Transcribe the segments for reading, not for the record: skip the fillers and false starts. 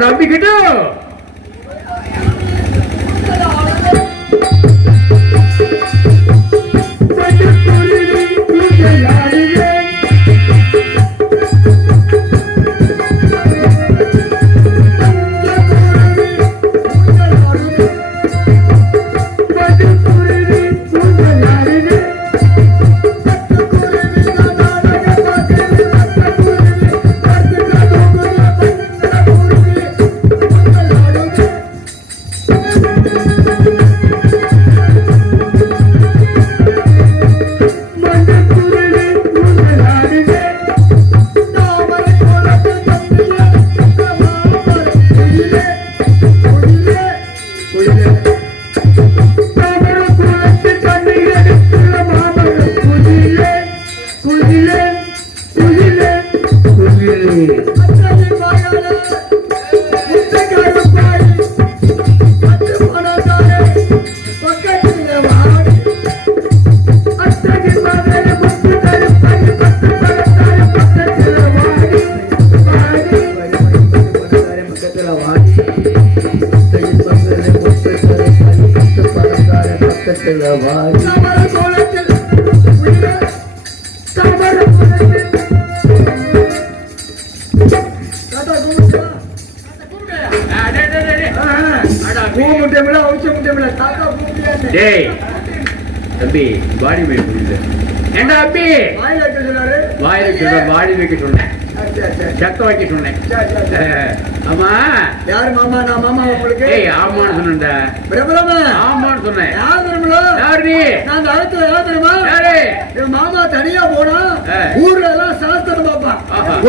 அட அப்படி கிட்ட தம்பி பாடி ஏண்டா அப்படி வாயில பாடி வைக்க சொன்னேன் சத்த வைக்க சொன்னேன் ஆமா யாரு மாமா நான் மாமா உங்களுக்கு ஆமான்னு சொன்னேன்டா ஆமான்னு சொன்னேன் யாரு நீ நான் அழைத்துல யார் தெரியுமா என் மாமா தனியா போனா ஊர்ல எல்லாம் சாஸ்திரம் பாப்பா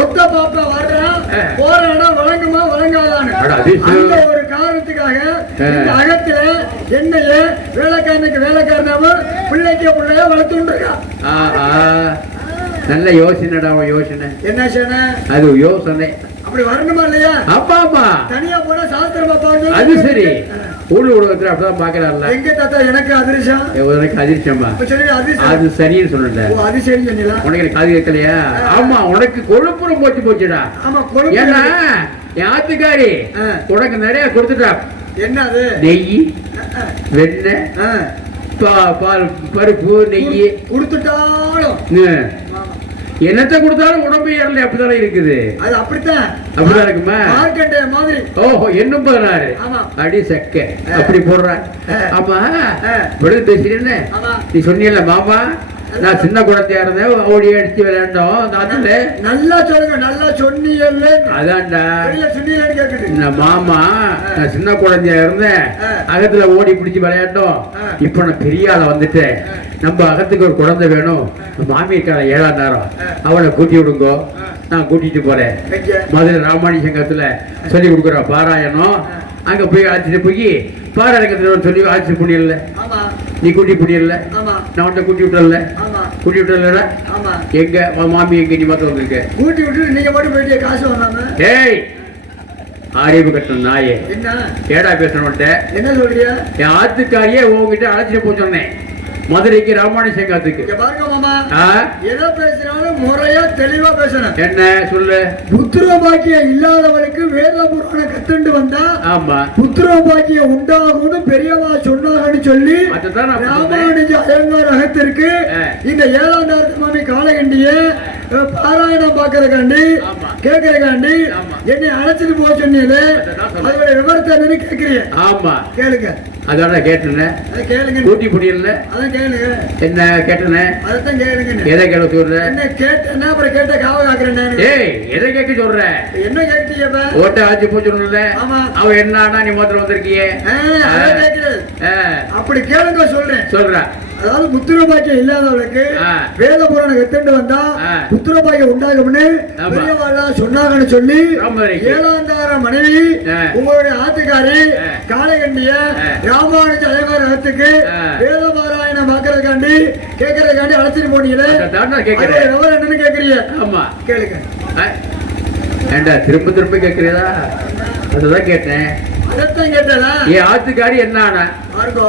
ஒத்த பாப்பா வர்றான் போறானா வழங்குமா வழங்காதான்னு அந்த ஒரு காரணத்துக்காக இந்த அகத்துல என்னைய வேலைக்காரனுக்கு வேலைக்காரனாவும் பிள்ளைக்கு பிள்ளைய வளர்த்துட்டு இருக்கான். நல்ல யோசனைடா யோசனை. என்ன யோசனை? அது யோசனை. அப்படி வரணுமா இல்லையா? அப்பா அம்மா தனியா போனா சாஸ்திரம் பாப்பா. அது சரி. ஊழு உலகத்துல அப்படிதான் பாக்குறாருல. எங்க தாத்தா எனக்கு அதிர்ஷ்டம். எனக்கு அதிர்ஷ்டமா? அது சரின்னு சொன்னல. அது சரி சொன்னீங்களா? உனக்கு காது கேட்கலையா? ஆமா உனக்கு கொழுப்புறம் போச்சுடா. ஆமா கொழுப்பு. ஏன்னா என் ஆத்துக்காரி உனக்கு நிறைய கொடுத்துட்டா. என்ன அது? நெய், வெண்ணெய், பால், பருப்பு, நெய் கொடுத்துட்டாலும் என்னத்தை கொடுத்தாலும் உடம்பு ஏறல அப்படிதான் இருக்குது. அது அப்படித்தான் அப்படிதான் இருக்குமா? மார்க்கெட் மாதிரி. ஓஹோ என்னும் 16 அடி சக்க அப்படி போடுற. ஆமா விடுது பேசுறேன்னு நீ சொன்னீல்ல மாமா நான் சின்ன குழந்தையா இருந்தேன் ஓடி அடிச்சு விளையாண்டோம். நல்லா சொல்லுங்க நல்லா சொன்னீங்கல்ல. அதான்டா சொன்னீங்கன்னு கேக்குது. மாமா நான் சின்ன குழந்தையா இருந்தேன் அகத்துல ஓடி பிடிச்சு விளையாண்டோம். இப்ப நான் பெரிய ஆள வந்துட்டேன். நம்ம அகத்துக்கு ஒரு குழந்தை வேணும். மாமி இருக்கான 7ஆம் நேரம் அவளை கூட்டி விடுங்கோ. நான் கூட்டிட்டு போறேன். மதுரை ராமாயண சங்கத்துல சொல்லி கொடுக்குற பாராயணம். அங்க போய் அழைச்சிட்டு போய் பாராயணத்துல சொல்லி அழைச்சி புண்ணியல. நீ கூட்டி புண்ணியல. நான் உன்ட்ட கூட்டி விட்டல. கூட்டி விட்டல. எங்க மாமி எங்க நீ மட்டும் வந்திருக்க? கூட்டி விட்டு நீங்க மட்டும் போயிட்டு காசு வாங்காம. ஏய் அறிவு கட்டணும் நாயே. என்ன ஏடா பேசணும்ட்ட? என்ன சொல்றிய? என் ஆத்துக்காரியே உங்ககிட்ட அழைச்சிட்டு போய் சொன்னேன் மதுரைக்கு ராமாயண சங்கத்துக்கு. பாருங்க மாமா எதை பேசினாலும் முறையா தெளிவா பேசணும். என்ன சொல்லு? புத்திர பாக்கியம் இல்லாதவனுக்கு வேத புராணம் கத்துண்டு வந்தா ஆமா புத்திர பாக்கியம் உண்டாகும்னு பெரியவா சொன்னாங்கன்னு சொல்லி ராமானுஜ அயங்கார் அகத்திற்கு இந்த 7ஆம் நேரத்து மாமி காலகண்டிய பாராயணம் பாக்குறதுக்காண்டி கேட்கறதுக்காண்டி என்னை அழைச்சிட்டு போக சொன்னீங்களே அதோட விவரத்தை என்னன்னு கேட்கிறீங்க. ஆமா கேளுங்க. அதோட கேட்டேன் கேளுங்க. கூட்டி புரியல. அதான் கேளுங்க. என்ன கேட்டேன்? அதான் கேளுங்க. எதை கேட்க சொல்ற? என்ன கேட்டேன்னா அப்புறம் கேட்ட காவ காக்குறேன். ஏய் எதை கேட்க சொல்ற? என்ன கேட்டீங்க? ஓட்ட ஆச்சு போச்சுல. அவன் என்னன்னா நீ மாத்திரம் வந்திருக்கியே அப்படி கேளுங்க சொல்றேன். சொல்ற அதாவது புத்திர பாக்கியம் இல்லாதவளுக்கு வேத புராணம் கத்துட்டு வந்தா புத்திர பாக்கியம் உண்டாகும்னு பெரியவாளா சொன்னாங்கன்னு சொல்லி 7ஆம் தார மனைவி உங்களுடைய ஆத்துக்காரி காலகண்டிய ராமானுஜ அயங்கார் அகத்துக்கு வேத பாராயணம் பாக்குறதுக்காண்டி கேட்கறதுக்காண்டி அழைச்சிட்டு போனீங்களே என்னன்னு கேக்குறீங்க? ஆமா கேளுங்க. ஏண்டா திரும்ப திரும்ப கேக்குறீதா? அதுதான் கேட்டேன். அதைத்தான் கேட்டா என் ஆத்துக்காரி என்ன ஆனா பாருங்கோ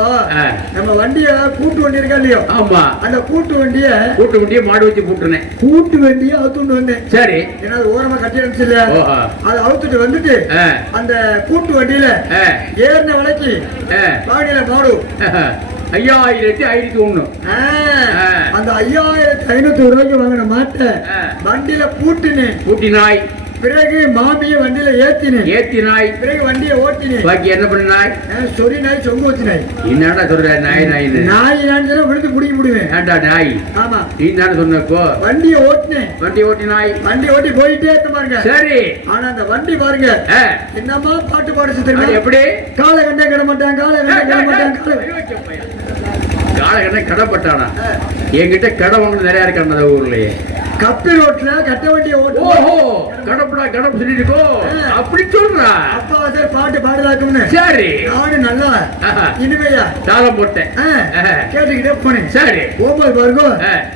நம்ம வண்டிய கூட்டு வண்டி இருக்கா இல்லையோ ஆமா அந்த கூட்டு வண்டிய மாடு வச்சு போட்டுனேன் கூட்டு வண்டிய அவுத்துட்டு வந்தேன் சரி ஏன்னா அது ஓரமா கட்டி அனுப்பிச்சு இல்லையா அதை அவுத்துட்டு வந்துட்டு அந்த கூட்டு வண்டியில ஏறின விலைக்கு வாடியில மாடு 5501 அந்த 5500 ரூபாய்க்கு வாங்கின மாட்டை வண்டியில பூட்டினாய் பிறகு மாமிய வண்டியில ஏத்தினாய் பிறகு வண்டியை ஓட்டினேன் பாக்கி என்ன பண்ணாய் சொறி நாய் சொங்கு வச்சினாய் என்னடா சொல்ற நாய் நான் விழுந்து முடிக்க முடியுவேன் ஏண்டா நாய் ஆமா நீ தானே சொன்னப்போ வண்டியை ஓட்டினாய் வண்டி ஓட்டி போயிட்டே இருந்த பாருங்க சரி ஆனா அந்த வண்டி பாருங்க என்னமா பாட்டு பாடுச்சு தெரியுமா எப்படி காலை கண்டே கிட மாட்டான் காலை கடப்பட்டானா என்கிட்ட கடை வாங்க நிறைய இருக்கான அந்த ஊர்லயே கப்பி ரோட்ல கட்ட வண்டியை ஓட்டு ஓஹோ கடப்பு சொல்லிட்டு அப்படி சொல்றா அப்பா சரி பாட்டு பாடலாக்கும்னு சரி நானும் நல்லா இனிமையா தாளம் போட்டேன் கேட்டுக்கிட்டே போனேன் சரி போகும்போது பாருங்க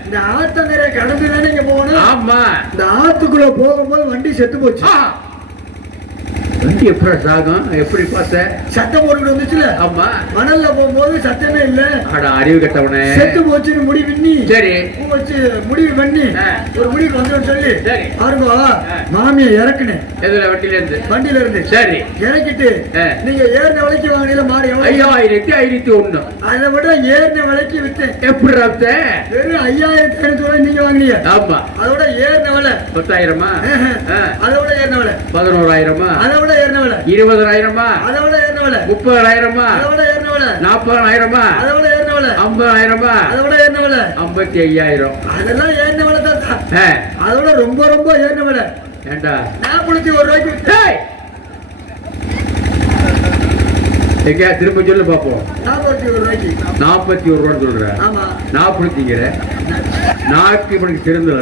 இந்த ஆத்தங்கரை கடந்து தானே இங்க போகணும் ஆமா இந்த ஆத்துக்குள்ள போகும்போது வண்டி செத்து போச்சு வண்டி எப்படி சாகம் எப்படி பார்த்த சத்தம் போட்டு வந்துச்சுல ஆமா மணல்ல போகும்போது சத்தமே இல்ல அட அறிவு கட்டவனே செத்து போச்சுன்னு முடிவு பண்ணி சரி வச்சு முடிவு பண்ணி ஒரு முடிவுக்கு வந்து சொல்லி பாருங்க மாமியை இறக்குனேன் எதுல வண்டியில இருந்து சரி இறக்கிட்டு நீங்க ஏறின விலைக்கு வாங்கின மாடு 5501 அதை விட ஏறின விலைக்கு வித்தேன் எப்படி வித்த வெறும் 5500 நீங்க வாங்கினீங்க ஆமா அதோட ஏறின விலை 10,000 அதோட ஏறின விலை 11,000 அதோட ஏறின விலை 20,000 அதோட ஏறின விலை 30,000 அதோட ஏறின விலை 40,000 அதோட ஏறின விலை 50,000 அதோட ஏறின விலை 55,000 அதெல்லாம் ஏறின விலை தான் அதோட ரொம்ப ஏறின விலை ஏண்டா 41 ரூபாய்க்கு எங்க திரும்ப சொல்லு பாப்போம் 41 ரூபாய்க்கு 41 ரூபான்னு சொல்ற ஆமா 40 நாக்கு இப்படி திருந்தல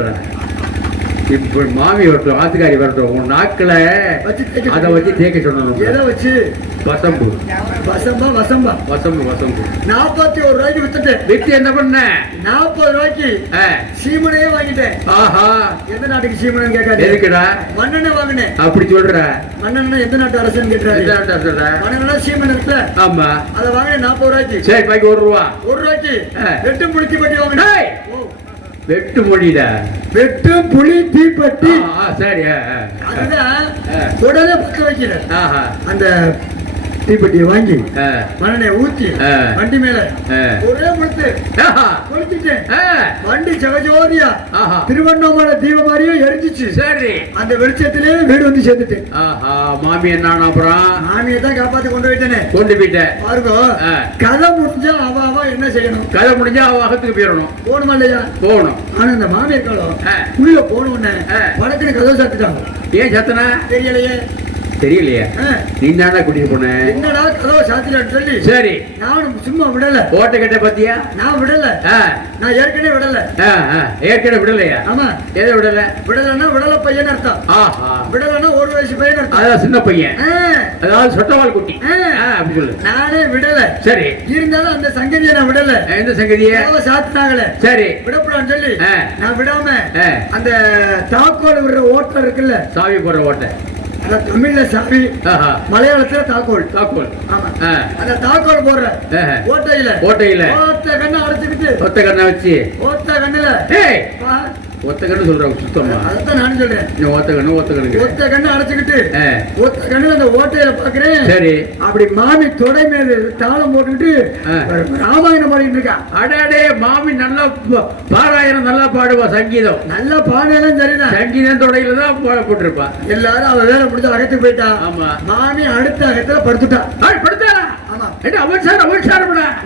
இப்ப மாமி வரட்டும் ஆத்துக்காரி வரட்டும் உன் நாக்குல அதை வச்சு தேக்க சொல்லணும் எதை வச்சு வசம்பு 41 ரூபாய்க்கு வித்து என்ன பண்ண 40 ரூபாய்க்கு சீமனையே வாங்கிட்டேன் ஆஹா எந்த நாட்டுக்கு சீமனன் கேட்காது எதுக்குடா மண்ணெண்ண வாங்கினேன் அப்படி சொல்ற மண்ணெண்ண எந்த நாட்டு அரசன் கேட்கிறாரு மண்ணெண்ண சீமன் இருக்குல்ல ஆமா அதை வாங்கினேன் 40 ரூபாய்க்கு சரி பாக்கி 1 ரூபாய்க்கு வெட்டு புளித்தி பட்டி வாங்கினேன் வெட்டு மொழிடா வெட்டு புளி தீப்பட்டி சரி அதுதான் உடனே பற்ற வைக்கிறேன் அந்த தீப்பெட்டியை வாங்கி மண்ணெண்ணெய் ஊத்தி வண்டி மேல ஒரே கொளுத்திட்டேன் வண்டி ஜெகஜோதியா திருவண்ணாமலை தீப மாதிரியும் எரிஞ்சிச்சு சரி அந்த வெளிச்சத்திலே வீடு வந்து சேர்ந்துட்டேன் மாமி என்ன அப்புறம் மாமியை தான் காப்பாத்தி கொண்டு போயிட்டேன் பாருங்க கதை முடிஞ்சா அவ என்ன செய்யணும் கதை முடிஞ்சா அவ அகத்துக்கு போயிடணும் போகணுமா இல்லையா போகணும் ஆனா இந்த மாமியார் காலம் உள்ள போனோன்னு வடக்குன்னு கதவை சாத்திட்டாங்க ஏன் சத்தனா தெரியலையா நீ தானே கூட்டிட்டு போன என்னடா கதவை சாத்திலான்னு சொல்லி சரி நானும் சும்மா விடல ஓட்ட கட்ட பாத்தியா நான் விடல நான் ஏற்கனவே விடலையா ஆமா எதை விடலன்னா விடல பையன் அர்த்தம் விடலன்னா 1 வயசு பையன் அர்த்தம் அதான் சின்ன பையன் அதாவது சொட்டவால் குட்டி அப்படி சொல்லு நானே விடல சரி இருந்தாலும் அந்த சங்கதியை நான் விடல எந்த சங்கதியை சாத்தினாங்களே சரி விடப்படான்னு சொல்லி நான் விடாம அந்த தாக்கோல் விடுற ஓட்டம் இருக்குல்ல சாவி போடுற ஓட்டை தமிழ்ல சாவி மலையாளத்துல தாக்கோல் ஆமா அந்த தாக்கோல் போடுற ஓட்டையில ஒத்த கண்ணை அடைச்சுக்கிட்டு ஒத்த கண்ணை வச்சு ஒத்த கண்ணுல ஒத்த கண்ணு சொல்றாங்க சுத்தமா அதான் நான் சொல்றேன் ஒத்த கண்ணு அடைச்சுக்கிட்டு ஒத்த கண்ணுல அந்த ஓட்டையில பாக்குறேன் சரி அப்படி மாமி தொடை மேல தாளம் போட்டுக்கிட்டு ராமாயணம் பாடிட்டு இருக்கா அடே மாமி நல்லா பாராயணம் நல்லா பாடுவா சங்கீதம் நல்லா பாடலாம் சரிதான் சங்கீதம் தொடையில தான் போட்டிருப்பா எல்லாரும் அவ வேலை முடிஞ்ச அகத்துக்கு போயிட்டா ஆமா மாமி அடுத்த அகத்துல படுத்துட்டா ஆமா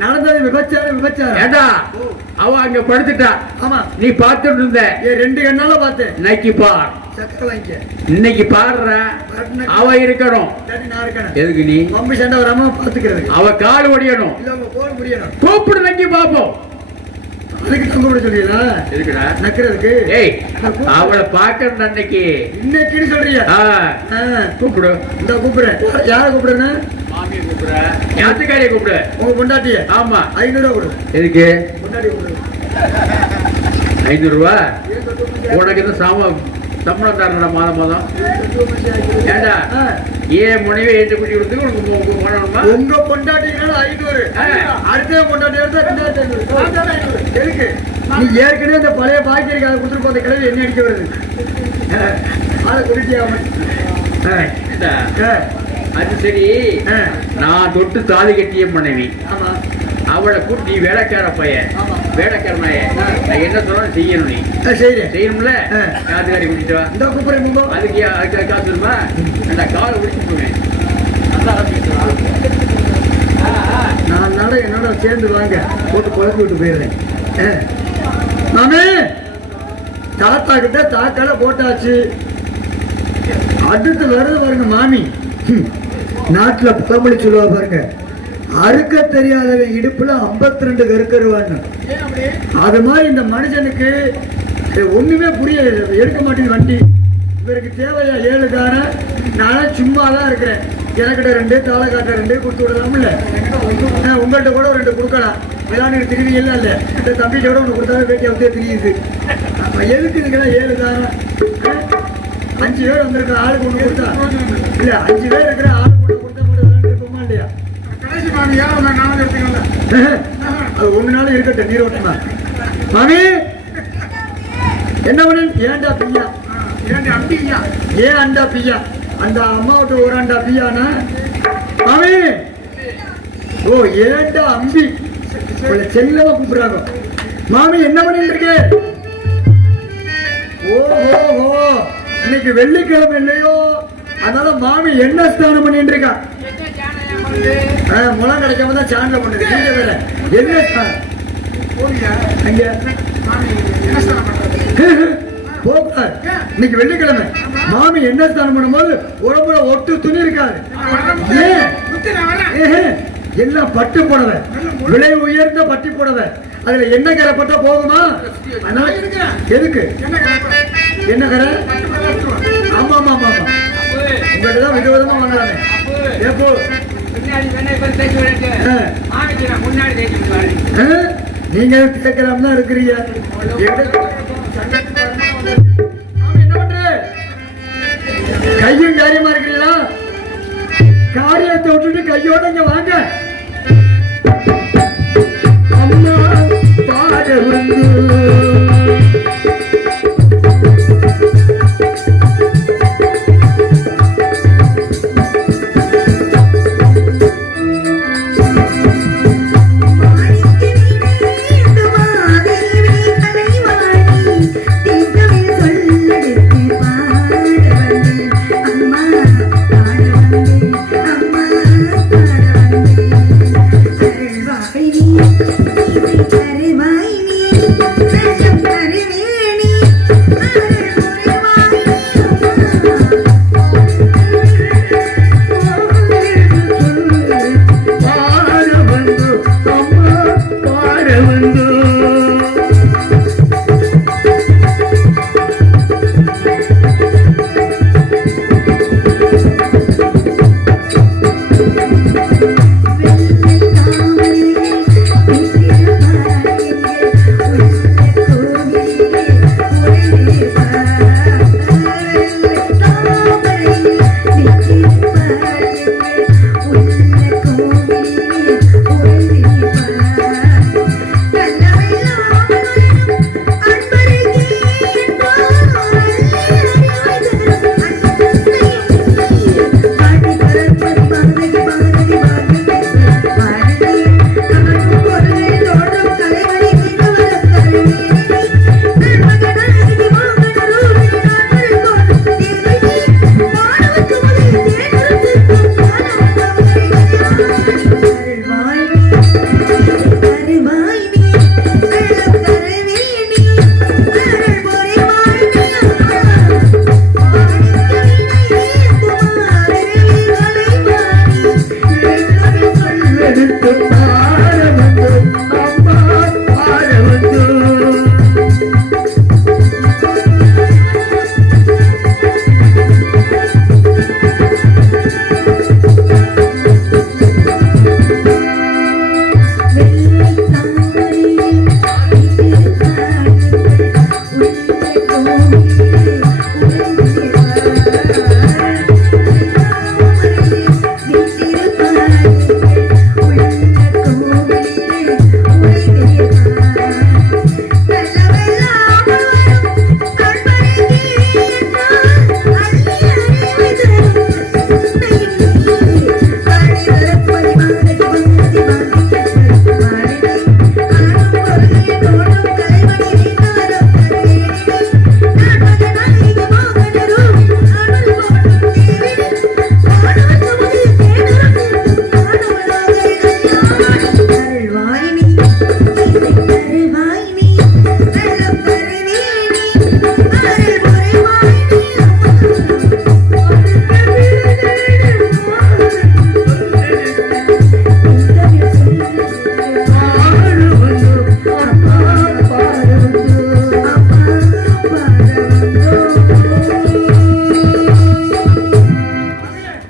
நடந்தது விபச்சாரம் ஏண்டா அவ அங்க படுத்துட்டா ஆமா நீ பார்த்துட்டு இருந்த 2 கண்ணால பார்த்தேன் இன்னைக்கு பார் இன்னைக்கு பாடுற அவ இருக்கணும் எதுக்கு நீ மம்மி சண்டை வராம பாத்துக்கிறது அவ கால் ஒடியணும் கூப்பிடு நக்கி பாப்போம் அதுக்கு தங்க சொல்றீங்களா எதுக்குடா நக்கிறதுக்கு ஏய் அவளை பாக்கணும் அன்னைக்கு இன்னைக்குன்னு சொல்றியா கூப்பிடு இந்த கூப்பிடுறேன் யார கூப்பிடுறேன்னா மாமியை கூப்பிடுறேன் யாத்துக்காரியை கூப்பிடு உங்க பொண்டாட்டிய ஆமா 500 ரூபா கொடு எதுக்கு பொண்டாட்டி கூப்பிடு 500 ரூபா உனக்கு என்ன சம்பளம் தரணும் மாதம் ஏண்டா ஏன் முனைவே ஏற்று குட்டி கொடுத்து உனக்கு போனோமா? உங்க பொண்டாட்டினால 500, அடுத்த பொண்டாட்டி எடுத்தா 2500. எதுக்கு நீ ஏற்கனவே இந்த பழைய பாக்கி இருக்கு அதை கொடுத்துட்டு போத கிளவி என்ன அடிக்க வருது? அதை குடிக்காம அது சரி. நான் தொட்டு தாலி கட்டிய மனைவி. ஆமா, அவளை கூட்டி வேலைக்கார பையன், வேலைக்காரனாய நான் என்ன சொன்னாலும் செய்யணும். நீ செய்யணும்ல. காத்துக்காரி குடிச்சிட்டு வா. இந்த கூப்பிடுறேன் மும்போ. அதுக்கு காசு வருமா? நான் காலை குடிச்சு போவேன். நான் நட என்னோட சேர்ந்து வாங்க போட்டு குழப்பி விட்டு போயிடுறேன். மாமே தாத்தா கிட்ட தாக்கால போட்டாச்சு. அடுத்து வருது பாருங்க மாமி. நாட்டுல பழமொழி சொல்லுவா பாருங்க, அறுக்க தெரியாதவன் இடுப்புல 52 கருக்கருவான்னு. அது மாதிரி இந்த மனுஷனுக்கு ஒண்ணுமே புரியல, எடுக்க மாட்டேங்குது வண்டி. இவருக்கு தேவையா 7 காரம். நான் சும்மா தான் இருக்கிறேன். எனக்கிட்ட 2 தாளக்காட்ட 2 கொடுத்து விடலாம்ல. உங்கள்கிட்ட கூட 2 கொடுக்கலாம். விளாண்டு திருவி எல்லாம் இல்ல. இந்த தம்பிகிட்ட கூட 1 கொடுத்தாலும் வேட்டியா வந்து தெரியுது. எதுக்கு இதுக்கெல்லாம் 7 காரம்? 5 பேர் வந்திருக்க ஆளுக்கு 1 கொடுத்தா இல்ல, 5 பேர் இருக்கிற ஆளுக்கு 1 கொடுத்தா மட்டும் விளாண்டு இருப்போமா இல்லையா? அது 1 நாள் இருக்கட்டும் நீரோட்டமா. மாமி என்ன பண்ணு? ஏன்டா பிய்யா? ஏன் அண்டா பிய்யா? அந்த அம்மாவிட்ட 1 அண்டா பிய்யானா மாமி? ஓ ஏன்டா அம்பி செல்லவா கூப்பிடுறாங்க. மாமி என்ன பண்ணிட்டு இருக்கு? ஓஹோ இன்னைக்கு வெள்ளிக்கிழமை இல்லையோ, அதனால மாமி என்ன ஸ்நானம் பண்ணிட்டு இருக்கா? முளம் கிடைக்காம தான் சாண்டில் பண்ணுது. நீங்க வேற என்ன ஸ்நானம்? இன்னைக்கு வெள்ளிக்கிழமை மாமி என்ன ஸ்நானம் பண்ணும்போது உடம்புல ஒட்டு துணி இருக்காது. எல்லாம் பட்டு புடவை, விலை உயர்ந்த பட்டு புடவை. அதுல என்ன கரை பட்டா போகுமா? எதுக்கு என்ன கரை? ஆமா ஆமா ஆமா, உங்கள்கிட்ட தான் விதவிதமா வாங்கலாமே. எப்போ நீங்க கேட்கலாம் தான் இருக்கிறீங்க. என்ன பண்ற? கையும் காரியமா இருக்கிறீங்களா? காரியத்தை விட்டுட்டு கையோட இங்க வாங்க. அம்மா பாட வந்து Bye.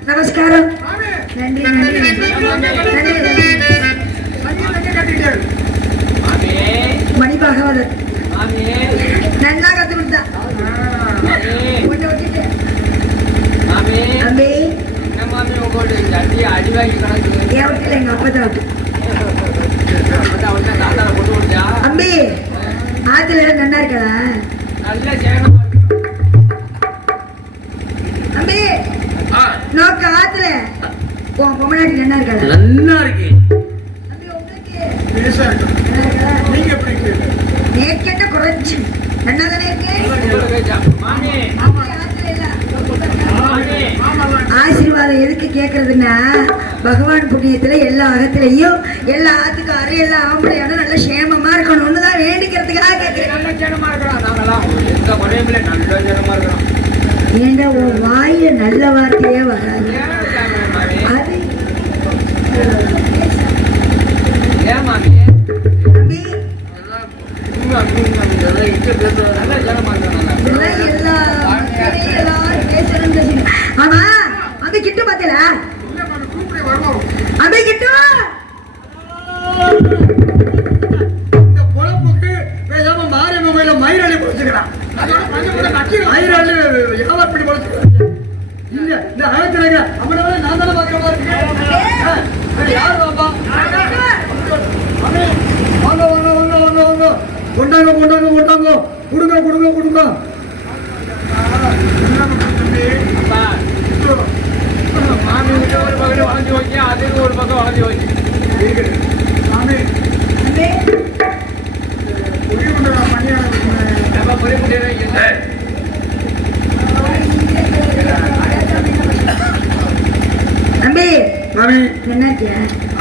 நமஸ்காரம். நன்றி நன்றி நன்றி. மணி பாகவதர் நல்லா கத்து கொடுத்தா கொஞ்சம் விட்டுட்டு அம்பி என் வீட்டுல எங்க அப்பா தான் விட்டு அம்பி ஆத்துல நல்லா இருக்கா அம்பி நோக்க ஆத்துல உன் பொம்மநாட்டி நல்லா இருக்கா நல்லா இருக்கு. அம்பி உங்களுக்கு நீங்க எப்படி இருக்கீங்க? நேக்கெட்ட குறைச்சு நல்லா தானே இருக்கு ஆசீர்வாதம் எதுக்கு கேக்குறதுன்னா பகவான் புண்ணியத்துல எல்லா அகத்திலையும் எல்லா ஆத்துக்காரும் எல்லா ஆம்பளையாரும் நல்ல சேமமா இருக்கணும்னு தான் வேண்டிக்கிறதுக்காக கேட்கிறேன். ஏண்டா உன் வாயில நல்ல வார்த்தையே வராது. அது தம்பி, இதெல்லாம் எல்லாரும் பேசணும்னு பேசுறீங்க. ஆமா அந்த கிட்ட பாத்தல அந்த கிட்ட இந்த பொழப்புக்கு பேசாம மாரியம்மன் கோயில மயிராளி பொழைச்சுக்கிறான். மயிராளி வியாபாரம் பண்ணி பொழைச்சுக்கிறான். இல்ல இந்த ஆயத்திரங்க அவனால நான் தானே பாக்குற மாதிரி இருக்கு. யாரு பாப்பா? வாங்க வாங்க வாங்க வாங்க வாங்க. கொண்டாங்க கொண்டாங்க கொண்டாங்க. கொடுங்க கொடுங்க கொடுங்க. மாமி ஒரு பக்கம் வளைஞ்சு வைக்க, அதுக்கு ஒரு பக்கம் வளைஞ்சு வைக்க. சாமி புரிய முடியல மணியான புரிய முடியல. தம்பி சாமி என்னாச்சியா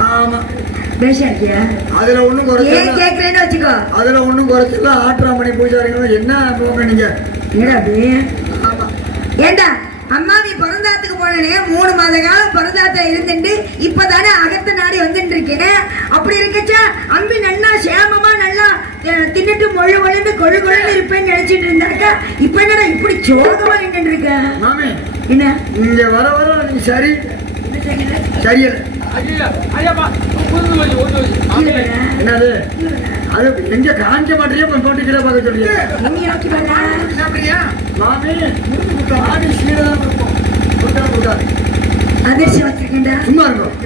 ஆமா பேச இருக்கியா அதுல ஒண்ணும் ஏன் குறைச்சல கேக்குறேன்னு வச்சுக்கோ. அதுல ஒண்ணும் குறைச்சல ஆற்றாமணி பூஜாரிகளும் என்ன போங்க நீங்க ஏடா அப்படி ஆமா ஏண்டா அம்மா நீ பிறந்தாத்துக்கு போனே 3 மாத காலம் பிறந்தாத்த இருந்துட்டு இப்பதானே அகத்த நாடி வந்துட்டு இருக்கேன். அப்படி இருக்கச்சா அம்பி நல்லா சேமமா நல்லா தின்னுட்டு மொழு மொழுன்னு கொழு கொழுன்னு இருப்பேன்னு நினைச்சிட்டு இருந்தாக்கா இப்ப என்னடா இப்படி சோகமா நின்று இருக்க மாமி என்ன இங்க வர வர நீ சரி சரியில்லை என்னது அது எங்க காஞ்ச மாட்டியே போட்டு கீழே பார்க்க சொல்றீங்க நீ நோக்கி பாரு. மாமி ஆடி சீரதான் இருக்கும் கொடுக்காது அதிர்ச்சி வச்சிருக்கேன்டா சும்மா இருக்கும்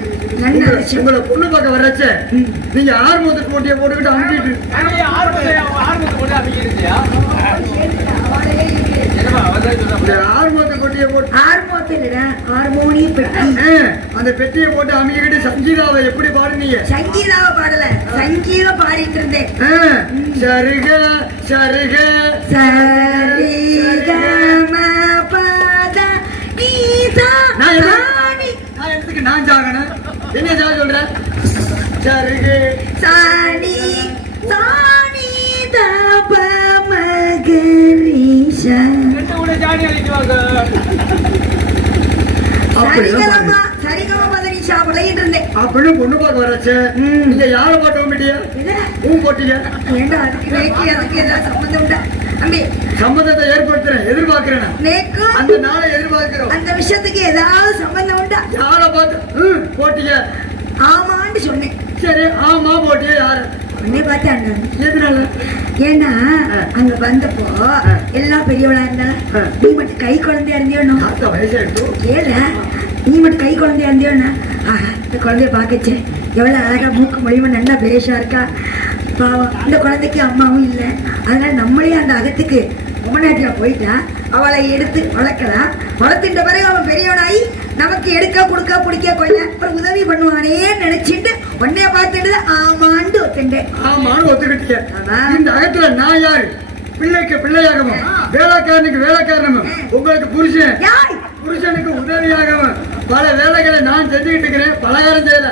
நல்ல அதிர்ச்சி. உங்களை பொண்ணு பார்க்க வர்றச்ச நீங்க ஆர்மூத்து போட்டியை போட்டுக்கிட்டு அமுக்கிட்டு இந்த ஆர்மூத்து கொட்டியை போட்டு ஹார்மோனிய பெட்டி அந்த பெட்டியை போட்டு அமுக்கிட்டு சங்கீதாவை எப்படி பாடுனீங்க சங்கீதாவை பாடல சங்கீதம் பாடிட்டு இருந்தேன். சருக சருக சரிகம பத நீதா நான் என்ன? ராணி நான் எடுத்துக்கு நான் ஜாகணும் என்ன ஜாக சொல்றேன் சருகு சாணி சாணி தப மகரிஷா சரிகம சரிகம பத நீஷா பாடிட்டு இருந்தேன். அப்படின்னு பொண்ணு பார்க்க வரச்ச நீங்க யாரை பாட்டு வந்துட்டியா என்ன போட்டீங்க ஏண்டா அதுக்கு நேக்கு எனக்கு ஏதாவது சம்பந்தம் உண்டா அம்பி சம்பந்தத்தை ஏற்படுத்துறேன் எதிர்பார்க்கிறேன் நான். நேக்கும் அந்த நாளை எதிர்பார்க்கிறோம் அந்த விஷயத்துக்கு ஏதாவது சம்பந்தம் உண்டா யாரை பார்த்து போட்டீங்க ஆமான்னு சொன்னேன். சரி ஆமா போட்டியா யாரு உன்னை பார்த்து அண்ணன் எதனால ஏன்னா அங்க வந்தப்போ எல்லாம் பெரியவளா இருந்தா நீ மட்டும் கை குழந்தையா இருந்தியோன்னு தாத்தா வயசாயிடுச்சு கேள நீ மட்டும் கை குழந்தையா இருந்தியோன்னா இந்த குழந்தைய பாக்கச்சே எவ்வளவு அழகா மூக்கு மொழிமா நல்லா பேஷா இருக்கா பாவம் இந்த குழந்தைக்கு அம்மாவும் இல்லை அதனால நம்மளே அந்த அகத்துக்கு பொம்மநாட்டியா போயிட்டா அவளை எடுத்து வளர்க்கலாம் வளர்த்துட்ட பிறகு அவன் பெரியவனாயி நமக்கு எடுக்க கொடுக்க பிடிக்க கொள்ள அப்புறம் உதவி பண்ணுவானே நினைச்சிட்டு உன்னைய பார்த்துட்டு ஆமாண்டு ஒத்துண்டேன். ஆமான்னு ஒத்துக்கிட்டீங்க ஆமா. இந்த அகத்துல நான் யாரு பிள்ளைக்கு பிள்ளையாகவும் வேலைக்காரனுக்கு வேலைக்காரனும் உங்களுக்கு புருஷன் யாய் புருஷனுக்கு உதவியாகவும் பல வேலைகளை நான் செஞ்சுக்கிட்டு இருக்கிறேன் பலகாரம் செய்யல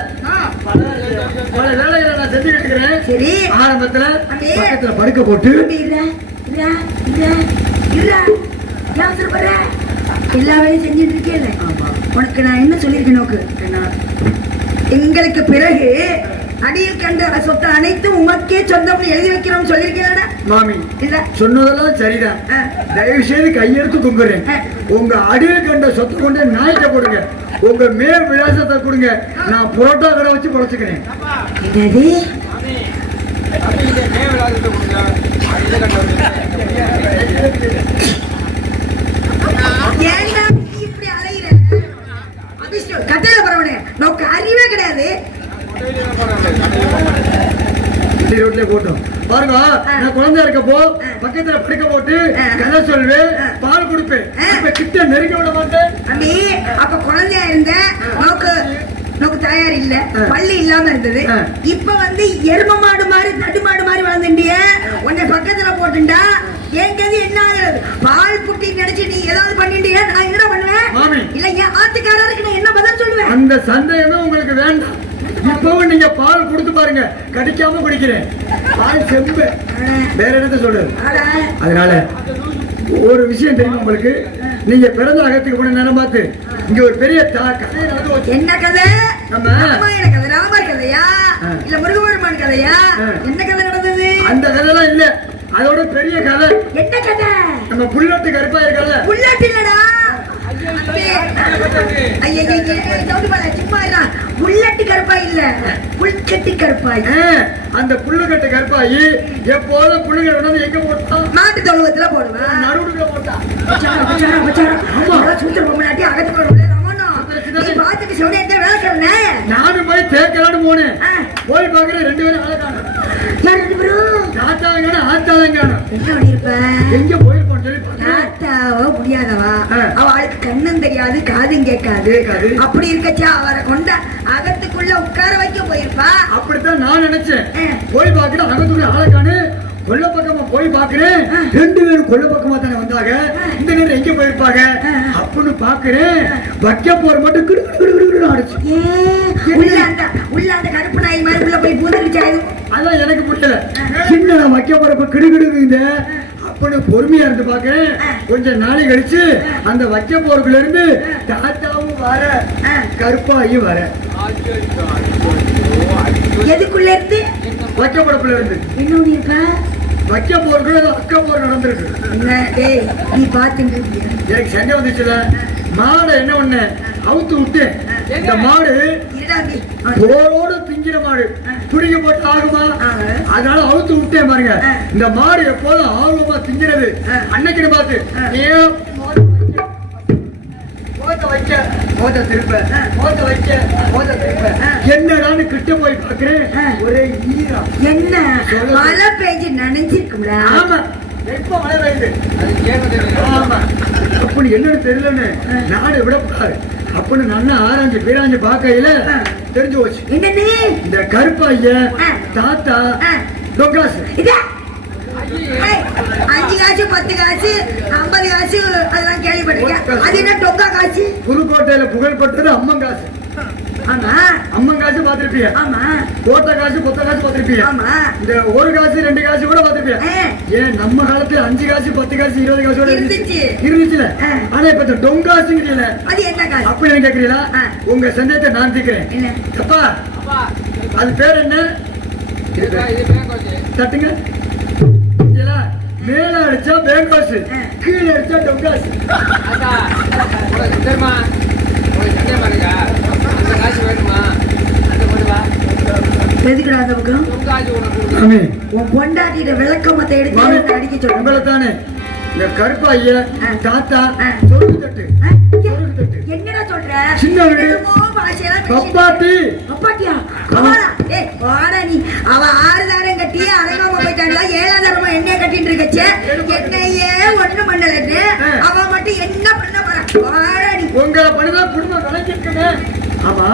பல வேலைகளை நான் செஞ்சுக்கிட்டு இருக்கிறேன் சரி ஆரம்பத்துல அப்படியே. பக்கத்துல படுக்க போட்டு எல்லா வேலையும் செஞ்சுட்டு இருக்கேன். ஆமா. உனக்கு நான் என்ன சொல்லியிருக்கேன் நோக்கு என்ன எங்களுக்கு பிறகு அடியில் கண்ட சொத்து அனைத்தும் உமக்கே சொந்தம்னு எழுதி வைக்கிறோம் சொல்லிருக்கீங்களா மாமி இல்ல சொன்னதெல்லாம் சரிதான். தயவு செய்து கையெழுத்து கும்பிடுறேன். உங்க அடியில் கண்ட சொத்தை கொண்டு நாய்க்க கொடுங்க, உங்க மேல் விலாசத்தை கொடுங்க, நான் புரோட்டா கடை வச்சு பொழைச்சுக்கிறேன். என்னது ஏன்டா இப்படி அலையிற? அபிஷ்டு கட்டையில பரவனே நோக்கு அறிவே கிடையாது. ரோட்ல போட்டோம் பாருங்க. நான் குழந்தையா இருக்கப்போ பக்கத்துல படுக்க போட்டு கதை சொல்வேன், பால் கொடுப்பேன். இப்ப கிட்ட நெருங்க விட மாட்டேன். அம்மி அப்ப குழந்தையா இருந்த நோக்கு தயார் இல்ல, பள்ளி இல்லாம இருந்தது. இப்ப வந்து எரும மாடு மாதிரி நடு மாடு மாதிரி வளர்ந்துட்டிய. உன்னை பக்கத்துல போட்டுண்டா எங்கது என்ன ஆகுறது? பால் புட்டி நினைச்சு நீ ஏதாவது பண்ணிட்டியா? நான் என்ன பண்ணுவேன்? இல்ல என் ஆத்துக்காரருக்கு நான் என்ன பதில் சொல்லுவேன்? அந்த சந்தேகமே உங்களுக்கு வேண்டாம். இப்பவும் நீங்க பால் கொடுத்து பாருங்க, கடிக்காம குடிக்கிறேன். பால் செம்பு வேற என்னத்த சொல்றது. அதனால ஒரு விஷயம் தெரியுமா உங்களுக்கு? நீங்க பிறந்த அகத்துக்கு போன நேரம் பார்த்து இங்க ஒரு பெரிய கதை நடந்து போச்சு. என்ன கதை? ராமாயண கதை, ராமர் கதையா இல்ல முருகபெருமான் கதையா? என்ன கதை நடந்தது? அந்த கதைலாம் இல்ல, அதோட பெரிய கதை. என்ன கதை? நம்ம புல்லட்டு கருப்பா இருக்கல. புல்லட் இல்லடா, புல்லட்டு கருப்பாய் இல்ல, புல்கட்டு கருப்பாய். அந்த புல்லுக்கட்டு கருப்பாயி எப்போதும் புல்லுகள் வந்து எங்க போட்டா? மாட்டு தொழுவத்துல போடுவேன், நடுவுல போட்டா. சூத்திர பொம்மனாட்டி அகத்துக்குள்ள பாத்துட்டு சொல்லிட்டு வேலை சொன்னேன். நானும் போய் தேக்கலான்னு போனேன். போய் பாக்குறேன், ரெண்டு பேரும் ஆளை காணும். தாத்தாவங்க ஆத்தாவங்க எங்க போயிருப்போம் சொல்லி தாத்தாவோ முடியாதவா, அவளுக்கு கண்ணும் தெரியாது காதும் கேட்காது. அப்படி இருக்கச்சா அவரை கொண்ட அகத்துக்குள்ள உட்கார வைக்க போயிருப்பா. அப்படித்தான் நான் நினைச்சேன். போய் பாக்குறேன், அகத்துக்குள்ள ஆளை காணு. கொல்ல பக்கமா போய் பாக்குறேன், ரெண்டு பேரும் கொல்ல பக்கமா தானே வந்தாங்க. இந்த நேரம் எங்க போயிருப்பாங்க அப்படின்னு பாக்குறேன். வைக்க போற மட்டும் அடிச்சு உள்ள அந்த கருப்பு நாய் மாதிரி உள்ள போய் பூந்துருச்சாது. அதான் எனக்கு புரியல. சின்ன வைக்க போறப்ப கிடுகிடுங்க அப்படின்னு பொறுமையா இருந்து பாக்குறேன். கொஞ்சம் நாளை கழிச்சு அந்த வைக்க போறதுல இருந்து தாத்தாவும் வர, கருப்பாயும் வர. எதுக்குள்ள இருந்து? வைக்க போறப்புல இருந்து. இன்னொன்னு இருப்ப வைக்க போறது அக்கா போர் நடந்திருக்கு. நீ பாத்துட்டு எனக்கு சண்டை வந்துச்சுல. மாடை என்ன ஒண்ணு அவுத்து விட்டு, இந்த மாடு போரோடு திங்கிற மாடு துடிக்க போட்டு ஆகுமா? அதனால அவுத்து விட்டேன் பாருங்க. இந்த மாடு எப்போதும் ஆர்வமா திங்கிறது. அன்னைக்குன்னு பார்த்து ஏன் என்னடான்னு கிட்ட போய் பாக்குறேன், ஒரே ஈரம். என்ன மழை பெஞ்சு நனைஞ்சிருக்கும்ல? ஆமா, எப்ப மழை பெய்யுது ஆமா. அப்படி என்னன்னு தெரியலன்னு நாடு விடப்படாது அப்படின்னு நல்லா ஆராய்ஞ்சு பேராஞ்சு பாக்கையில தெரிஞ்சு போச்சு. என்னன்னு? இந்த கருப்பாய தாத்தா தொக்காசு 5 காசு 10 காசு 50 காசு அதெல்லாம் கேள்விப்பட்டிருக்கேன். அது என்ன டொக்கா காசு? புதுக்கோட்டையில புகழ்பெற்றது அம்மன் காசு. ஆமா, அம்மன் காசு பாத்திருப்பிய. ஆமா, கோட்டை காசு கொத்த காசு பாத்திருப்பிய. ஆமா, இந்த 1 காசு 2 காசு கூட பாத்திருப்பிய. ஏன் நம்ம காலத்துல 5 காசு 10 காசு 20 காசு கூட இருந்துச்சுல. ஆனா இப்ப இந்த டொங்காசுங்கிறீல, அது என்ன காசு அப்படின்னு கேக்குறீங்களா? உங்க சந்தேகத்தை நான் தீர்க்கிறேன். அப்பா அது பேர் என்ன? தட்டுங்க. மேல அடிச்சா பேங்காசு, கீழே அடிச்சா டொங்காசு. எதுக்குடா அந்த பக்கம்? உன் பொண்டாட்டிட்ட விளக்கமத்தை எடுத்து அடிக்க சொல்ல. உங்களை தானே இந்த கருப்பாய தாத்தா சொருக்கு தட்டு. என்னடா சொல்ற? சின்ன பப்பாட்டி. பப்பாட்டியா? நீ அவ 6 தாரம் கட்டி அரைகாம போயிட்டாங்களா? 7ஆம் தாரமா என்ன கட்டிட்டு இருக்கச்சே? என்னையே ஒண்ணு பண்ணலன்னு அவ மட்டும் என்ன பண்ண போறா? உங்களை பண்ணிதான் குடும்பம் கணக்கிருக்கே. ஆமா,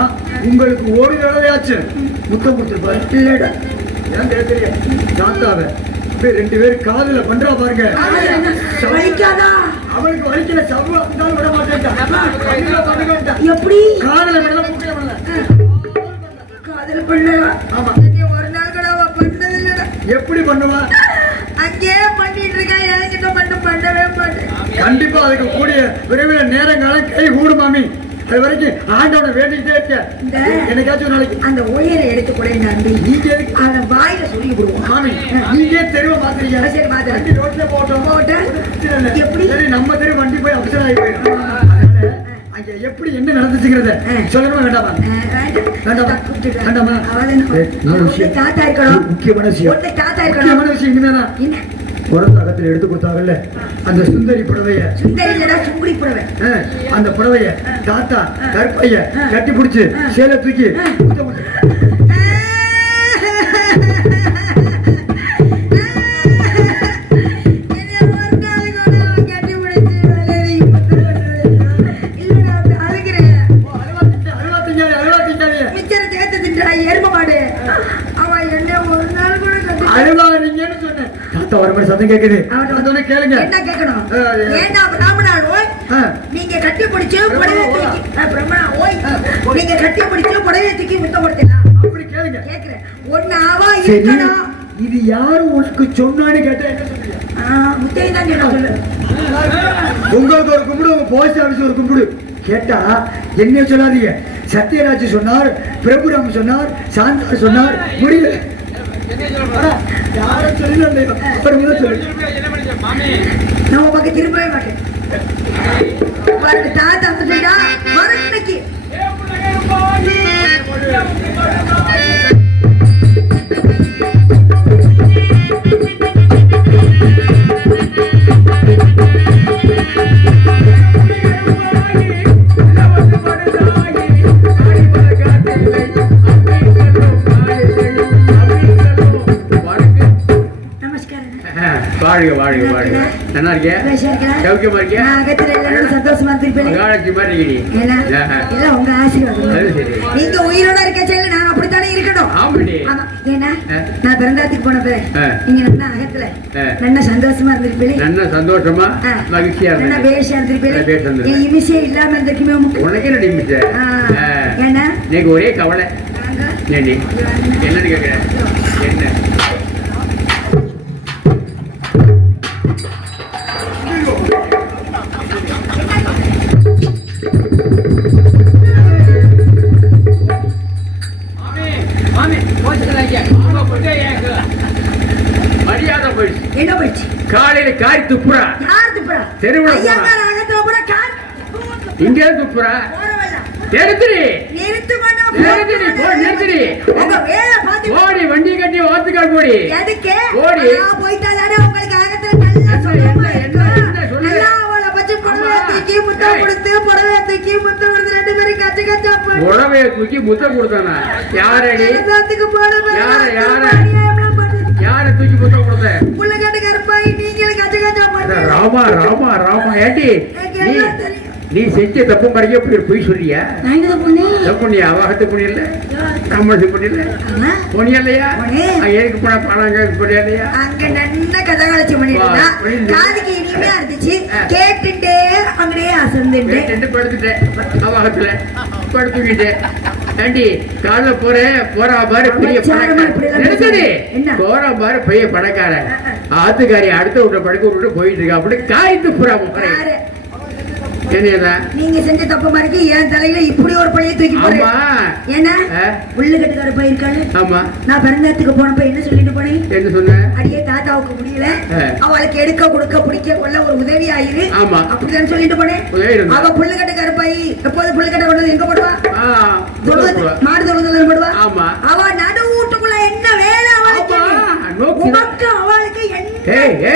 உங்களுக்கு ஒரு தடவையாச்சு முத்தம் கொடுத்துருப்பாரு இல்லடா? ஏன் தெரிய தாத்தாவை 2 பேரும் காதுல பண்றா பாருங்க. வலிக்காதா? அவளுக்கு வலிக்கல, சவ்வா இருந்தாலும் விட மாட்டேன். எப்படி? காதுல பண்ணல, மூக்கையில பண்ணல. காதுல பண்ணல. ஆமா, ஒரு நாள் கூட பண்ணது இல்ல. எப்படி பண்ணுவா? அங்கே பண்ணிட்டு இருக்கா. என்கிட்ட மட்டும் பண்ணவே மாட்டேன். கண்டிப்பா அதுக்கு கூடிய விரைவில் நேரங்காலம் கை கூடும் மாமி. அது வரைக்கும் ஆண்டவனை வேண்டிக்கிட்டே இருக்கேன். இந்த எனக்காச்சும் நாளைக்கு அந்த ஒயரை எடுத்து கூட நம்பி நீங்க எதுக்கு அதை வாயில சொல்லி விடுவோம். மாமி நீங்க தெருவை மாத்துறீங்க. சரி, மாத்துறேன். வண்டி ரோட்ல போட்டோம் எப்படி? சரி, நம்ம தெரு வண்டி போய் அப்செட் ஆகி போயிடும். அதனால அங்க எப்படி என்ன நடந்துச்சுங்கிறத சொல்லணுமா வேண்டாமா? வேண்டாமா? வேண்டாமா? தாத்தா இருக்கணும். முக்கியமான விஷயம், தாத்தா இருக்கணும். முக்கியமான விஷயம் இனிமேதான். என்ன பிறந்த அகத்துல எடுத்து கொடுத்தாங்கல்ல அந்த சுந்தரி புடவைய, சுந்தரி இல்லடா சுங்குடி புடவை. அந்த புடவைய தாத்தா கற்பைய கட்டி பிடிச்சு சேலை தூக்கி முத்தம் கொடுத்தாரு. அழுவாதீங்கன்னு சொன்னேன். தாத்தா ஒரு மாதிரி சத்தம் கேக்குது. கேளுங்க. என்ன கேட்கணும்? ஏண்டா பிராமணா ஓய், நீங்க கட்டி பிடிச்சு புடவை தூக்கி பிராமணா ஓய், நீங்க கட்டி பிடிச்சு புடவை தூக்கி முத்தம் கொடுத்தீங்களா? அப்படி கேளுங்க. கேக்குறேன். ஒன்னு ஆவா இருக்கணும். இது யாரு உனக்கு சொன்னான்னு கேட்டா என்ன சொல்றீங்க? முத்தையை தான் சொல்ல சொல்லு. உங்களுக்கு ஒரு கும்பிடு, உங்க போஸ்ட் ஆபீஸ் ஒரு கும்பிடு. கேட்டா என்ன சொல்லாதீங்க. சத்யராஜ் சொன்னார், பிரபுராம் சொன்னார், சாந்தா சொன்னார், முடியல. யாரும் சொல்லல. நம்ம பக்கம் திரும்பவே மாட்டேன். தாத்தா வந்துட்டா வரட்டைக்கு வாழ்க வாழ்க வாழ்க. நல்லா இருக்கியா? சௌக்கியமா இருக்கியா? சந்தோஷமா இருப்பேன். உங்க ஆசீர்வாதம். நீங்க உயிரோட இருக்க நான் அப்படித்தானே இருக்கணும். ஏன்னா நான் பிறந்தாத்துக்கு போனப்ப நீங்க நல்லா அகத்துல நல்ல சந்தோஷமா இருந்திருப்பீங்க. நல்ல சந்தோஷமா மகிழ்ச்சியா நல்ல பேஷா இருந்திருப்பீங்க. இமிஷே இல்லாம இருந்திருக்குமே உனக்கு என்ன நிமிஷ? ஏன்னா நீங்க ஒரே கவலை என்னன்னு கேக்குறேன். என்ன மரியாதை போயிடுச்சு. என்ன போயிடுச்சு? காலையில காரி துப்புறா. யார் துப்புறா? தெருவுல இங்க துப்புறா. ஓடி வண்டி கட்டி ஓத்துக்கால் போடி. ஓடி புடவைய தூக்கி முத்தம் கொடுத்தானா? யாரடி? யார தூக்கி முத்தம் கொடுத்த? ராமா ராமா ராமா. ஏண்டி நீ செஞ்ச தப்பு மாதிரியே போய் சொல்லியா? தப்புனியா? அவகத்து புண்ணியல்ல, கம்மத்து புண்ணியல்ல, பொண்ணியல்லையா? எனக்கு போன பணங்க புண்ணியல்லையா? அங்க நல்ல கதை கழிச்சு பண்ணிட்டு காதுக்கு இனிமையா இருந்துச்சு. கேட்டுட்டே அங்கேயே அசந்துட்டு படுத்துட்டேன். அவகத்துல படுத்துக்கிட்டேன். ஏண்டி காலைல போறா பாரு பெரிய பணக்காரன், போறா பாரு பெரிய பணக்காரன், ஆத்துக்காரி அடுத்த வீட்டை படுக்க விட்டுட்டு போயிட்டு இருக்கா. அப்படி காய்த்து புறா நீங்க செஞ்ச தப்பு மாதிரி என் தலையில இப்படி ஒரு பழைய தூக்கி போறேன். ஏன்னா உள்ளுக்கட்டுக்கார போயிருக்காரு. ஆமா, நான் பிறந்தத்துக்கு போனப்ப என்ன சொல்லிட்டு போனேன்? என்ன சொன்ன? அடியே தாத்தாவுக்கு முடியல, அவளுக்கு எடுக்க கொடுக்க பிடிக்க கொள்ள ஒரு உதவி ஆயிரு. ஆமா, அப்படிதான் சொல்லிட்டு போனேன். அவ புள்ளுக்கட்டுக்கார போய் எப்போது புள்ளுக்கட்டை கொண்டு எங்க போடுவா? மாடு தொழுதுல போடுவா. ஆமா, அவ நடு வீட்டுக்குள்ள என்ன வேலை அவளுக்கு? அவளுக்கு என்ன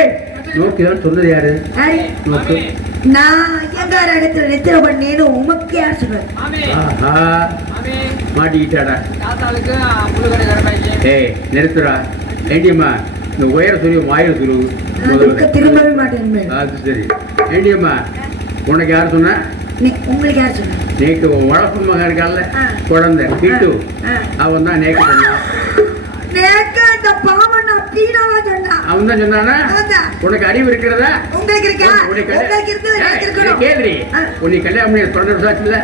நோக்கிதான் சொன்னது யாரு? நான் ஐயங்கார இடத்துல நித்திர பண்ணேன்னு உமக்கு யார் சொல்றது? மாட்டிக்கிட்டாடா. நிறுத்துறா. ஏண்டியம்மா இந்த உயர சொல்லி வாயில சொல்லு. திரும்பவே மாட்டேன். அது சரி. ஏண்டியம்மா உனக்கு யார் சொன்ன? உங்களுக்கு யார் சொன்ன? நேக்கு வளர்ப்பு மகன் இருக்கான்ல குழந்தை கிட்டு, அவன் தான் நேக்கு சொன்னான். அவன் தான் சொன்னானா? உனக்கு அறிவு இருக்கிறதா? கேள்வி. உன்னை கல்யாணம் பண்ணி 12 வருஷம் ஆச்சுல,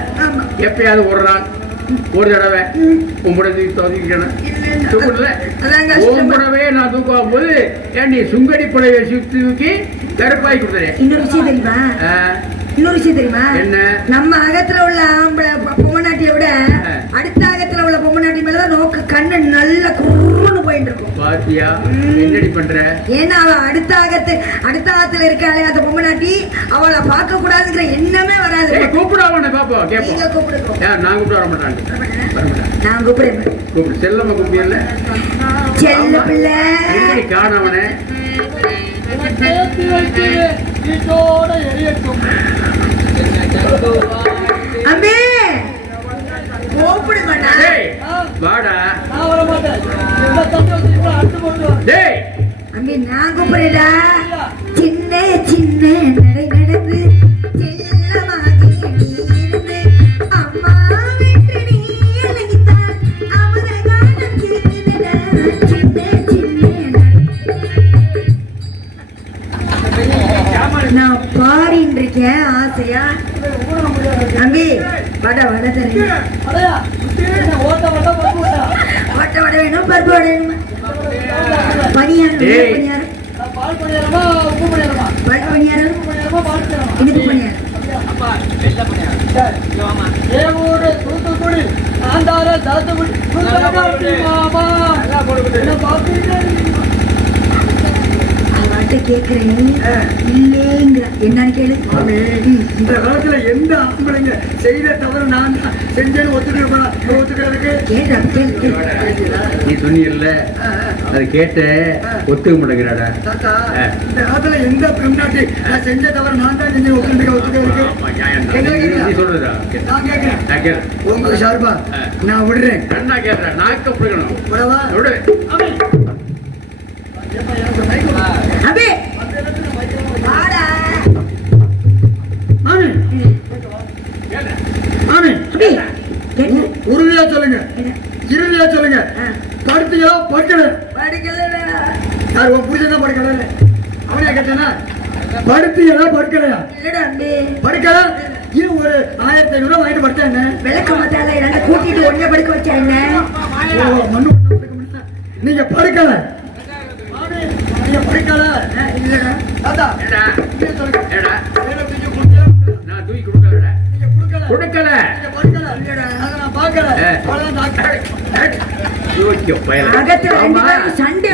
எப்பயாவது ஒரு நாள் ஒரு தடவை உங்களோட தூக்கிக்கணும். உங்களவே நான் தூக்கும் போது ஏன் நீ சுங்கடி புடவை தூக்கி கருப்பாய் கொடுத்துறேன். இன்னொரு விஷயம் தெரியுமா? இன்னொரு விஷயம் தெரியுமா? என்ன? நம்ம அகத்துல உள்ள ஆம்பளை பொம்மநாட்டியை விட அடுத்த அகத்துல உள்ள பொம்மநாட்டி மேலதான் நோக்கு கண்ணு நல்ல குருன்னு போயிட்டு இருக்கும். பாத்தியா என்னடி பண்ற? ஏன்னா அவ அடுத்த அகத்துல இருக்காளே அந்த பொம்மநாட்டி, அவளை பார்க்க கூடாதுங்கிற எண்ணமே வராது. கூப்பிடாம பாப்போம் கேப்போம். நீங்க கூப்பிடுங்க. நான் கூப்பிட வர மாட்டாங்க. நான் கூப்பிடுறேன். கூப்பிடு. செல்லம்மா கூப்பிடல. செல்ல பிள்ளை காணவனே அம்பே கூப்பிடுங்கண்ணா. வாடா. அம்பி நான் கூப்பிடுறா. சின்ன சின்ன நடை நடந்து செல்லமாகி இருந்து அம்மா விட்டு நீ இழந்தால் அமுத காலம் தீர்ந்ததா. சின்ன சின்ன நான் பாடின்னு இருக்கேன் ஆசையா. அம்பி வட வட தரேன். ஓட்ட வட வேணும், பருப்பு வட வேணும், பணியாரம் பணியாரம் பால் பணியாரம் இனிப்பு பணியாரம். கேக்குறேன் இல்லைங்கிற என்னன்னு கேளு. இந்த காலத்துல எந்த ஆம்பளைங்க செய்த தவறு நான் செஞ்சேன்னு ஒத்துக்கிறதுக்கு நீ சொன்னீர்ல அது கேட்ட ஒத்துக்க மாட்டேங்கிறாடா. இந்த காலத்துல எந்த பெண்ணாட்டி நான் செஞ்ச தவறு நான் தான் செஞ்சேன் ஒத்துக்கிறதுக்கு சொல்றதா? நான் கேட்கிறேன் உங்களுக்கு சார்பா நான் விடுறேன். கண்ணா கேட்கிறேன். நாக்க பிடிக்கணும். விடு. அபே வாடா. மாமி மாமி உறுதியா சொல்லுங்க, இறுதியா சொல்லுங்க. படுத்தியா படுக்கல? யார் உன் புரிஞ்சதான் படுக்கல? அவனையா கேட்டானா? படுத்தியா படுக்கலையா? படுக்கல. ஏன் ஒரு 1500 வாங்கிட்டு படுத்தா என்ன? விளக்க மாத்தால கூட்டிட்டு ஒன்னே படுக்க வச்சா என்ன? மண்ணு நீங்க படுக்கல. நீங்க படுக்கல இல்லடா தாத்தா. நான் தூக்கி கொடுக்கலடா. நீங்க கொடுக்கல. நீங்க படுக்கல இல்லடா. அத நான் பார்க்கல. அதான் டாக்டர் யோசிக்க பயல. அகத்துல ரெண்டு பேரும் சண்டை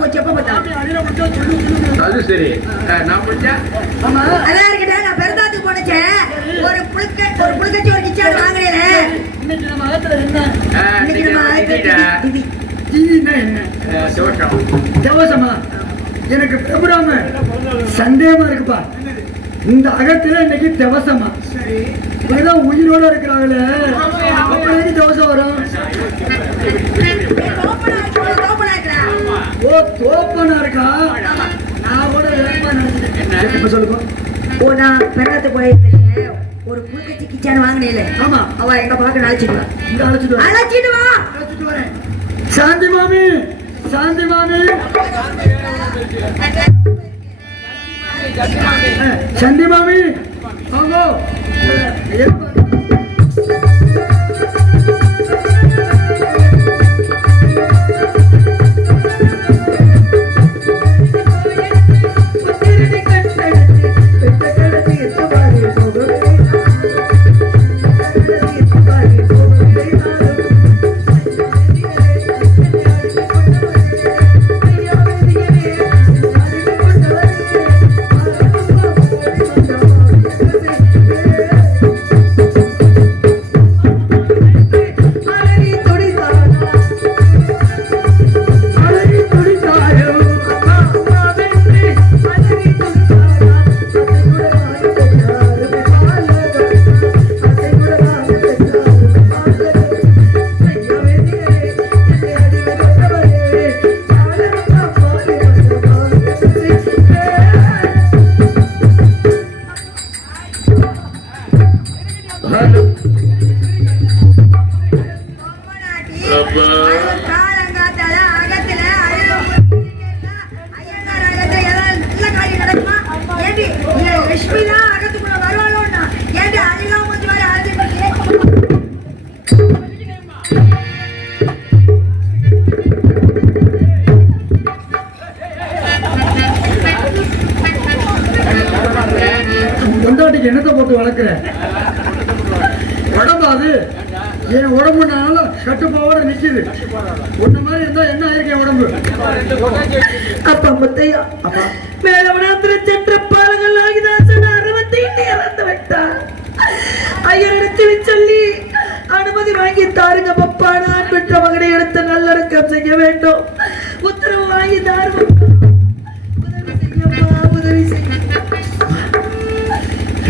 போச்சு. எப்ப பார்த்தா அது சரி. நான் முடிச்சா அதான் இருக்கட்டா. நான் பெருந்தாத்துக்கு போனச்சேன். ஒரு புழுக்கச்சி ஒரு கிச்சாடு வாங்கினேன். இன்னைக்கு நம்ம அகத்துல என்ன? இன்னைக்கு நம்ம அகத்துல தேவசமா எனக்கு பிரபுராம சந்தேகமா இருக்குப்பா. இந்த அகத்துல இன்னைக்கு தேவசமா ஏதாவது உயிரோட இருக்கிறாங்களே, அப்படி தேவசம் வரும். ஓ தோப்பனா இருக்கா? நான் கூட நினைச்சிட்டேன். சொல்லுங்க. ஓ நான் பெருந்தாத்து போயிருக்கேன். ஒரு புழுக்கச்சி கிச்சாடு வாங்கினேன். ஆமா அவ எங்க பார்க்க அழைச்சிட்டு வா. இங்க அழைச்சிட்டு வா. அழைச்சிட்டு வரேன். சாந்தி மாமி, சாந்தி மாமி, சந்தி மாமி வாங்கோ. என் உடம்பு நாளும் கட்டுப்பாவோட நிக்குது. உன்ன மாதிரி இருந்தா என்ன ஆயிருக்கேன் உடம்பு. அப்பா முத்தையா, மேலவனாந்திர சென்ற பாலங்கள் ஆகிதாசன் 68 இறந்து விட்டார். ஐயரிடத்தில் சொல்லி அனுமதி வாங்கி தாருங்க பப்பா. நான் பெற்ற மகனை எடுத்து நல்லடக்கம் செய்ய வேண்டும். உத்தரவு வாங்கி தாருங்க. உதவி செய்யப்பா, உதவி செய்ய.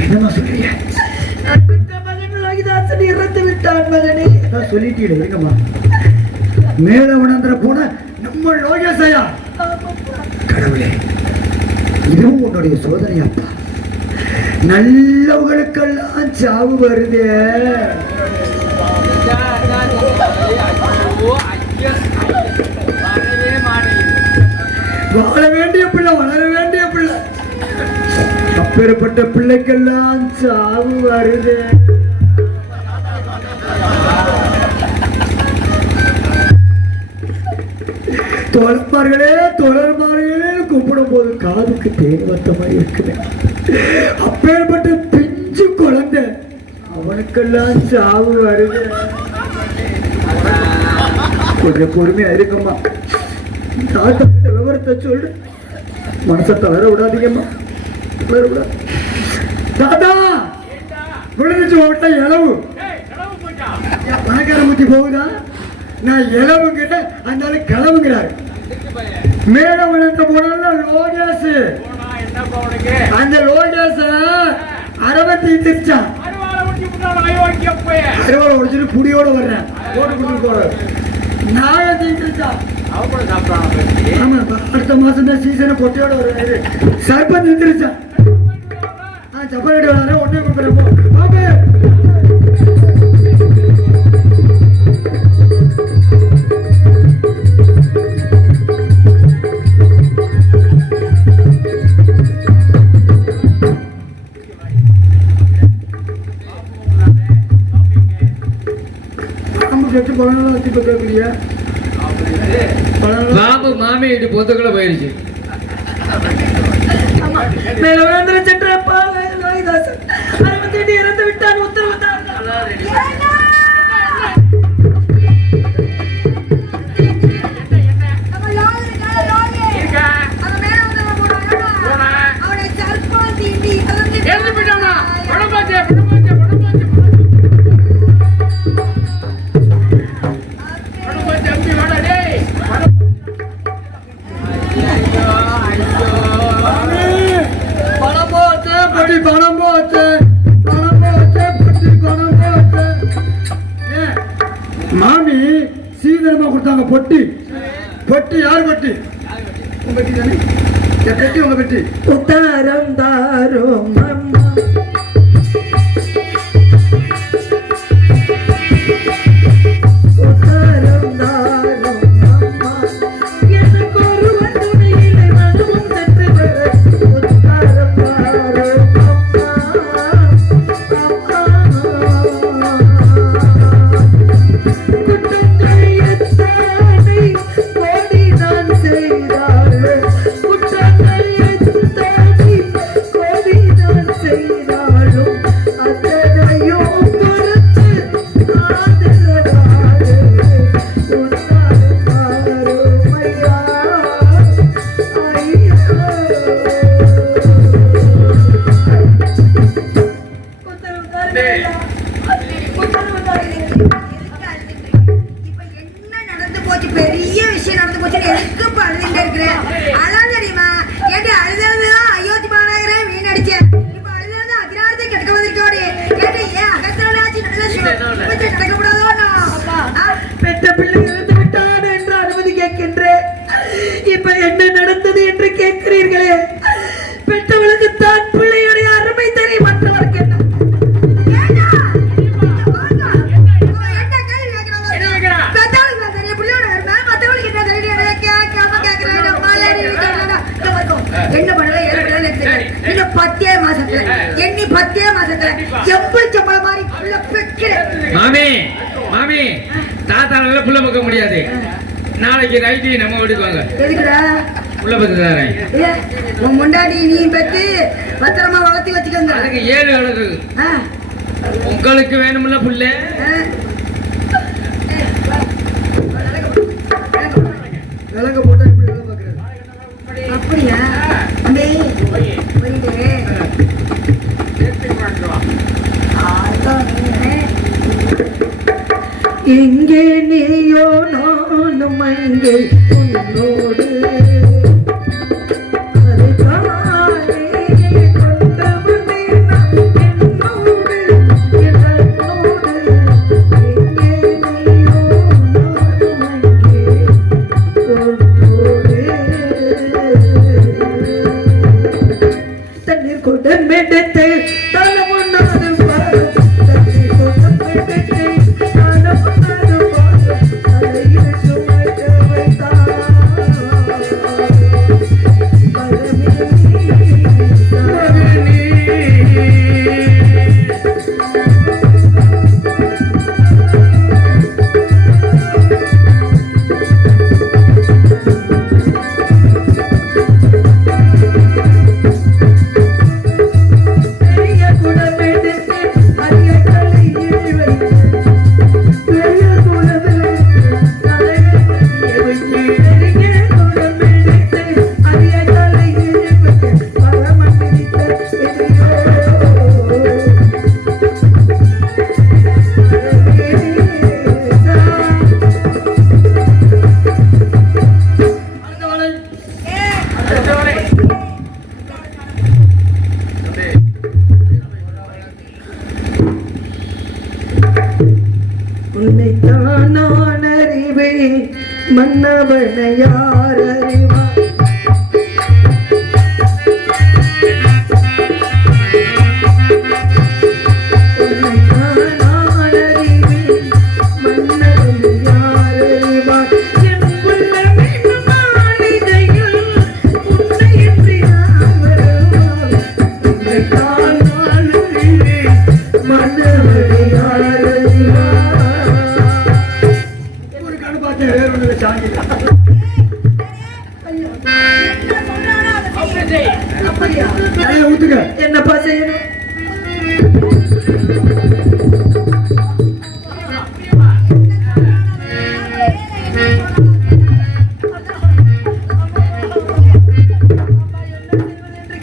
என்னமா சொல்றீங்க? நான் பெற்ற மகன் ஆகிதாசன் இறந்து விட்டான் மகனே. சொல்லிட்டீங்க இருக்கமா. மேல உணர்ந்துற போன நம்ம லோகேசையா. கடவுளே, இதுவும் உன்னுடைய சோதனையாப்பா. நல்லவங்களுக்கெல்லாம் சாவு வருதே. வாழ வேண்டிய பிள்ளை, வளர வேண்டிய பிள்ளை, அப்பேற்பட்ட பிள்ளைக்கெல்லாம் சாவு வருது. தோழர்மார்களே கூப்பிடும் போது காதுக்கு தேன் வந்த மாதிரி இருக்குது. அப்பேற்பட்ட பிஞ்சு குழந்தை, அவனுக்கெல்லாம் சாவு வருது. கொஞ்சம் பொறுமையா இருக்கம்மா. தாத்தா விவரத்தை சொல்லு. மனசை தளர விடாதீங்கம்மா. தாத்தா விழுந்துச்சு ஓட்ட இளவு பணக்கார முத்தி போகுதா? நான் இளவுங்கிட்ட அந்த கிளவுங்கிறாரு. மேல விழுந்த போனா லோகேஸ், அந்த லோகேச அரவை தீர்த்திருச்சான். அறுவாலை உடைச்சிட்டு புடியோட வர்றேன். ஓட்டு குட்டு போற நாய தீர்த்திருச்சான். ஆமா, அடுத்த மாசம் தான் சீசன் பொட்டியோட வருவாரு. சர்ப்பம் தீர்த்திருச்சான். சப்பாடு வர ஒன்னே கொடுக்குறேன். பாம்பு மாமி வீட்டு பொத்துக்குள்ள போயிருச்சு. மேலவனாந்திர சென்ற பாலதாசன் 68 இறந்து விட்டான். உத்தரவு தான். மாமி சீதனமா கொடுத்தாங்க பொட்டி. பொட்டி யார் பொட்டி? உங்க பெட்டி தானே? என் பெட்டி உங்க பெட்டி. உத்தாரம் தாரும் அம்மா. உத்தாரம் தாரும் அம்மா. எனக்கு ஒரு வந்துணியிலே மனமும் சென்று வர. உத்தாரம் தாரும் அம்மா. பெரிய விஷயம் நடந்து போச்சு. எதுக்கு பழுதுங்க இருக்கிறேன்? அதான் தெரியுமா? ஏன் அழுதுதான் அயோத்தி மாநகரம் வீணடிச்சேன். இப்ப அழுதுதான் அகிலாரத்தை கெடுக்க வந்திருக்கோடி. கேட்டு ஏன் அகத்திராட்சி நடக்கப்படாதோ? பெற்ற பிள்ளை இறந்து விட்டான் என்று அனுமதி கேட்கின்றேன். இப்ப என்ன நடந்தது என்று கேட்கிறீர்களே? பெற்றவளுக்கு தான் பிள்ளையுடைய அருமை தெரியும், மற்றவருக்கு என்ன? என்ன பண்ணல இன்னும் 10 மாசத்துல எண்ணி 10 மாசத்துல எப்படி சம்பள மாதிரி புள்ள பெக்கிறேன். மாமி மாமி தாத்தால புள்ள பக்க முடியாது. நாளைக்கு நைட்டு நம்ம வீட்டுக்கு வாங்க. எதுக்குடா? புள்ள பத்து தரேன். உன் முண்டாடி நீ பெத்து பத்திரமா வளர்த்தி வச்சுக்கோங்க. அதுக்கு 7 அழகு உங்களுக்கு வேணும்ல புள்ள. விலங்க போட்டா இப்படி வேலை பார்க்கறது. அப்படியா அம்பே போயிட்டு எங்கே நீயோ நானும் அங்கே உன்னோடு தண்ணீர் கொண்டன் மெடுத்து தலமுன்னாது பாரும் தண்ணீர் கொண்டன் மெடுத்து தலமுன்னாது பாரும் அலையில் சுமக்க வைத்தார் உன்னைத்தான் நான் அறிவேன் மன்னவனை யார் அறிவார் உன்னைத்தான் நான் அறிவேன் மன்னவனை யார் அறிவார் என் உள்ளமென்னும் மாளிகையில் உன்னையன்றி நான் வருவார் உன்னைத்தான் நான் அறிவேன் மன்னவனை யார் அறிவார் வேற ஒன்று சாங்கி ஊத்துக்க. என்னப்பா செய்யணும்?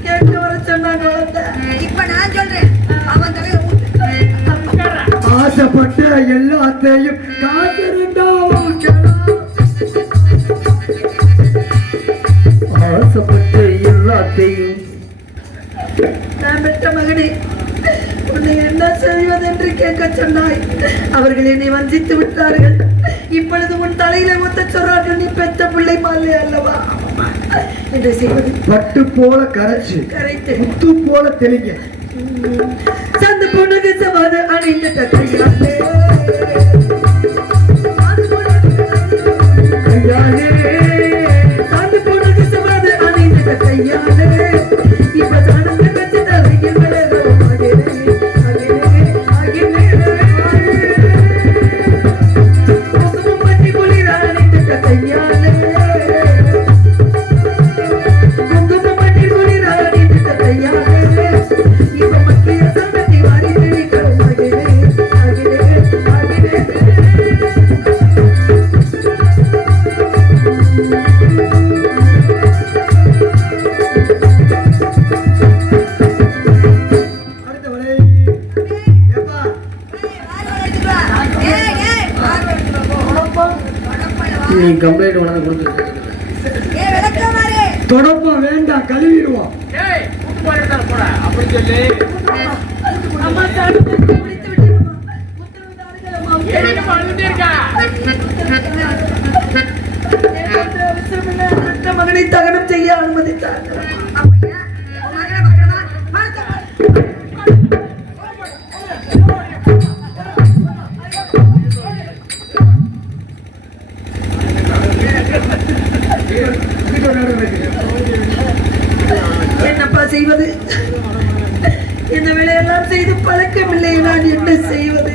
கேட்டு வர சொன்னாங்க. இப்ப நான் சொல்றேன், அவன் தலையில ஆசைப்பட்ட எல்லாத்தையும் காசு இருந்தா ஆசைப்பட்ட எல்லாத்தையும் நான் பெற்ற மகனே உன்னை என்ன செய்வது என்று கேட்க சொன்னாய். அவர்கள் என்னை வஞ்சித்து விட்டார்கள். இப்பொழுது உன் தலையில மொத்த சொல்றார்கள், நீ பெற்ற பிள்ளை மாலை அல்லவா என்று செய்வது? பட்டு போல கரைச்சு கரைத்து முத்து போல தெளிங்க. சந்து பொண்ணுக்கு சவாது அணிந்துட்ட கையாலே சந்து பொண்ணுக்கு சவாது அணிந்துட்ட கையாலே இப்ப சாணத்தை வச்சு தலையில் விளையாடும் பட்டி புலிர அணிந்துட்ட கையாலே பட்டி புலிர அணிந்துட்ட கையாலே இப்ப மத்திய சங்கத்தி வாரி பிடிக்கும் ஆகினே ஆகினே ஆகினே. அடுத்தவளை எப்பா நீ கம்ப்ளைண்ட் உனக்கு கொடுத்துருக்க தொடப்பா வேண்டாம், கழுவிடுவோம். அம்மா தாடுத்து முடித்து விட்டுருமா உத்தரவு தாருங்கள். மகனை தகனம் செய்ய அனுமதித்தார். என்னப்பா செய்வது? இந்த வேலையெல்லாம் செய்து பழக்கமில்லை, நான் என்ன செய்வது?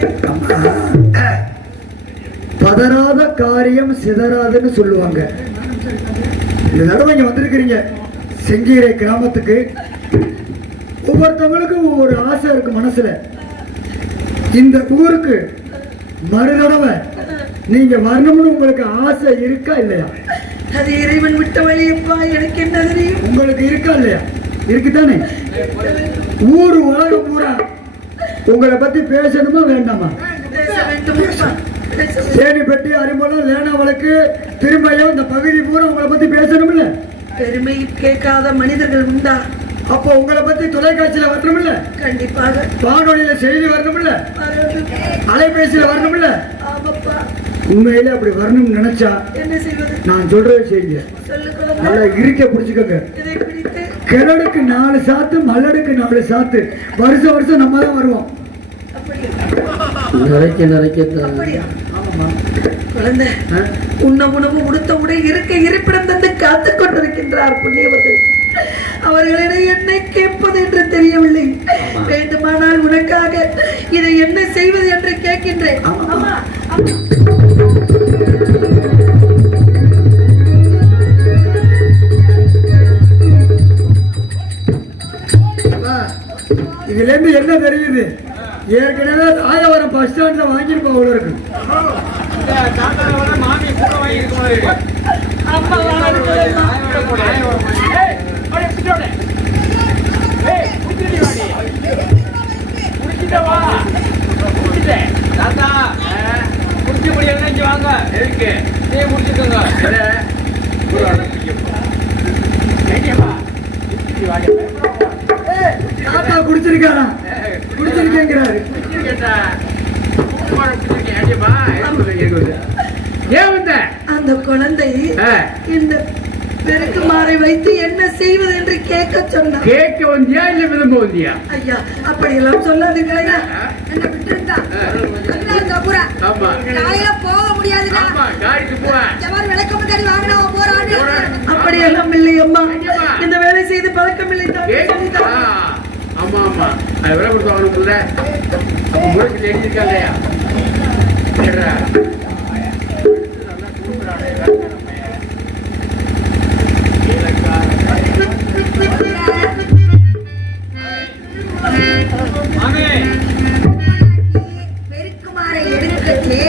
பதறாத காரியம் சிதறாதுன்னு சொல்லுவாங்க. இந்த தடவை இங்க வந்திருக்கிறீங்க செங்கீரை கிராமத்துக்கு. ஒவ்வொருத்தவங்களுக்கும் ஒவ்வொரு ஆசை இருக்கு மனசுல. இந்த ஊருக்கு மறு தடவை நீங்க வரணும்னு உங்களுக்கு ஆசை இருக்கா இல்லையா? அது இறைவன் விட்ட வழியப்பா, எனக்கு என்ன தெரியும்? உங்களுக்கு இருக்கா இல்லையா? இருக்குதானே? ஊரு உலகம் பூரா உங்களை பத்தி பேசணுமா வேண்டாமா? பேச வேண்டும் அப்பா, பேச வேண்டும். சேனிப்பட்டி, அரிமளம், லேனாவளுக்கு, திருமயம், இந்த பகுதி பூரா உங்களை பத்தி பேசணும்ல. பெருமை கேட்காத மனிதர்கள் உண்டா? அப்போ உங்களை பத்தி தொலைக்காட்சியில வரணும்ல, கண்டிப்பாக வானொலியில செய்தி வரணும்ல, வரணும். அலைபேசியில வரணும்ல. ஆமாப்பா, உண்மையில அப்படி வரணும்னு நினைச்சா என்ன செய்வது? நான் சொல்றதை செய்யுங்க. சொல்லுங்க. நல்லா இருக்க பிடிச்சுக்கோங்க. இதை பிடித்து கிழடுக்கு 4 சாத்து, மல்லடுக்கு 4 சாத்து. வருஷம் வருஷம் நம்ம தான் வருவோம். அப்படியா? குழந்தை, உண்ண உணவு, உடுத்த உடை, இருக்க இருப்பிடம் தந்து காத்துக் கொண்டிருக்கின்றார் புண்ணியவர்கள். அவர்களிடம் என்ன கேட்பது என்று தெரியவில்லை. வேண்டுமானால் உனக்காக இதை என்ன செய்வது என்று கேட்கின்றேன். அம்மா, இதுல இருந்து என்ன தெரியுது? ஏற்கனவே ராயவரம் பஸ் ஸ்டாண்ட்ல வாங்கிருப்பா அவ்வளவு இருக்கு. தாத்தா குடிச்சிருக்காரா? குடிச்சிருக்கேங்கிறாரு. அந்த குழந்தை இந்த பெருக்கு மாறை வைத்து என்ன செய்வது என்று கேட்க சொன்னார். கேட்க வந்தியா இல்ல விரும்ப வந்தியா? ஐயா, அப்படி எல்லாம் சொல்லாதீங்களா. என்ன விட்டுருந்தா? அதுல பூரா. ஆமா. காலையில போக முடியாதுடா. ஆமா, காரிக்கு போ. ஜவான் விளக்கம் முன்னாடி வாங்கினா போறானே. அப்படி எல்லாம் இல்லை அம்மா. இந்த வேலை செய்து பழக்கம் இல்லை. ஆமா ஆமா, அது விலை கொடுத்து வாங்கணும்ல. அப்ப முறைக்கு தெரிஞ்சிருக்கா இல்லையா? பெருக்குமாறை எடுக்கலே.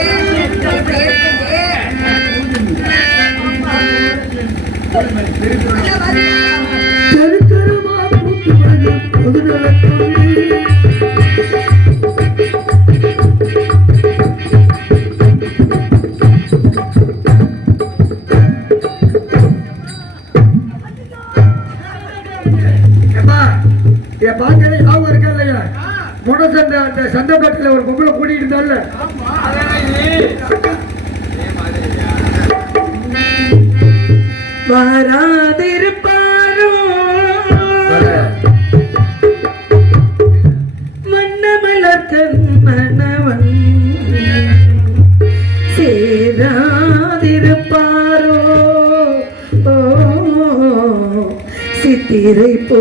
சந்தைப்பட்டில ஒரு பொம்பளை கூட்டிட்டு இருந்தால, வராதிருப்பாரோ மன்னமலர்த்தன் மன்னவன், சேராதிருப்பாரோ சித்திரை போ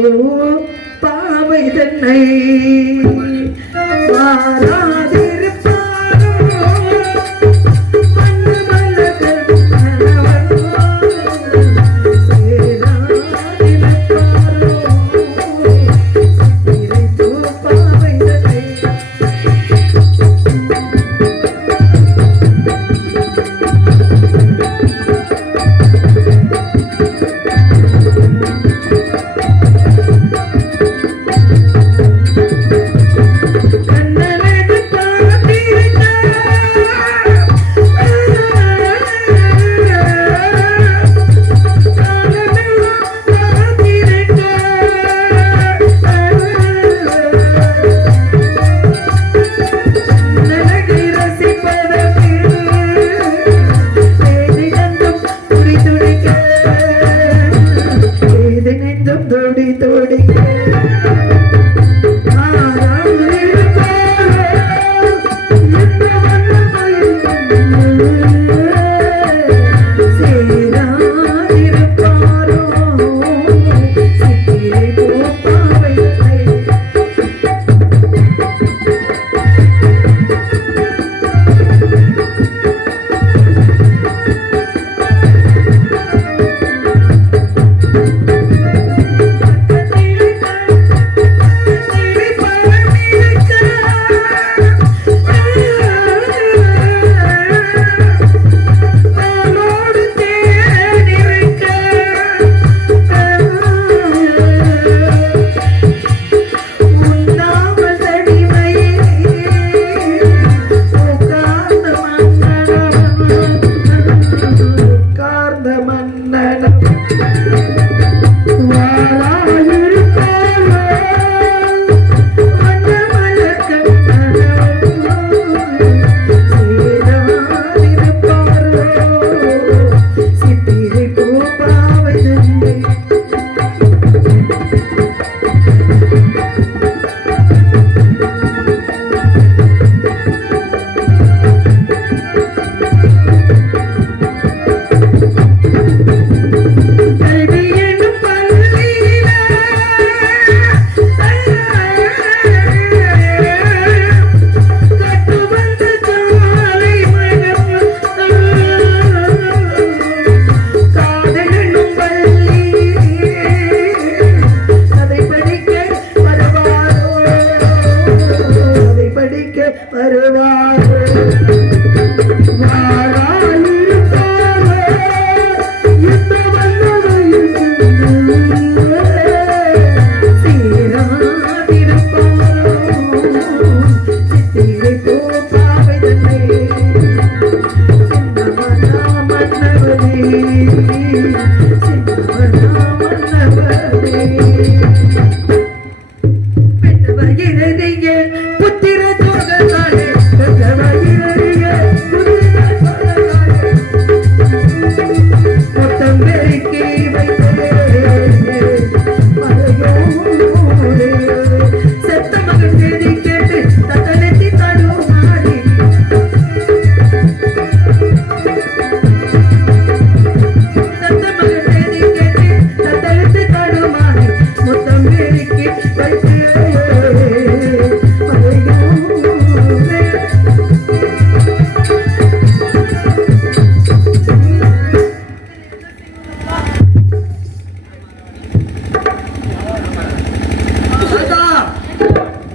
பாவை தன்னை.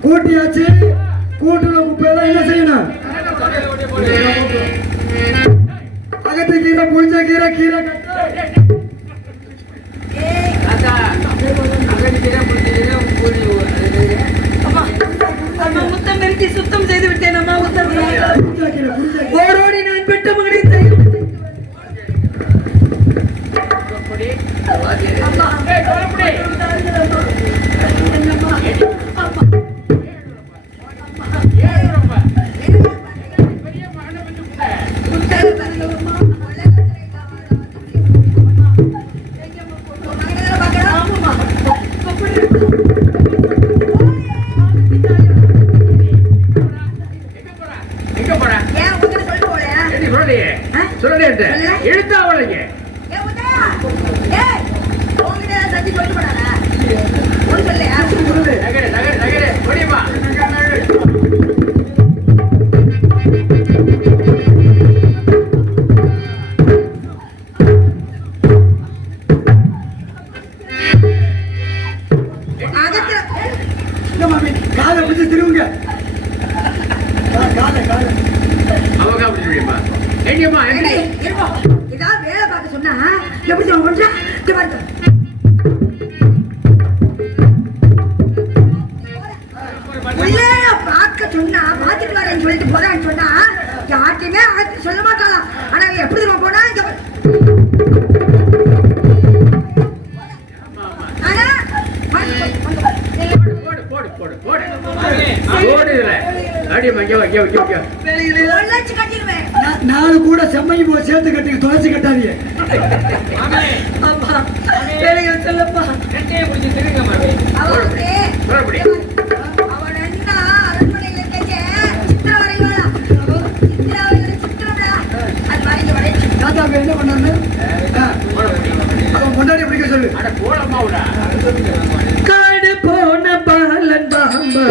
கூட்டியாச்சு. கூட்டுல குப்பையெல்லாம் என்ன செய்யணும்? அகத்து கீரை, புளிச்ச கீரை, கீரை முத்தம் நிறுத்தி சுத்தம் செய்து விட்டேன் அம்மா. ஓடோடி நான் பெற்ற மகனை எழுத்தாவளைங்க காலை பிடிச்சு திருவுங்க. அவங்க அப்படி சொல்லியம்மா. எங்கம்மா ஏதாவது வேலை பார்க்க சொன்னா எப்படி சொல்ல பார்க்க சொன்னா பாத்துக்கலான்னு சொல்லிட்டு போறான்னு சொன்னா யார்ட்டையுமே சொல்ல மாட்டாளாம். ஆனா எப்படி நம்ம போனா நாலு கூட செம்மையும் போய் சேர்த்து கட்டி தொலைச்சு கட்டாதீங்க. சொல்லப்பா என்ன பண்ணாரு? அவன் கொண்டாடி பிடிக்க சொல்லு. காடு போன பாலன் பாம்பு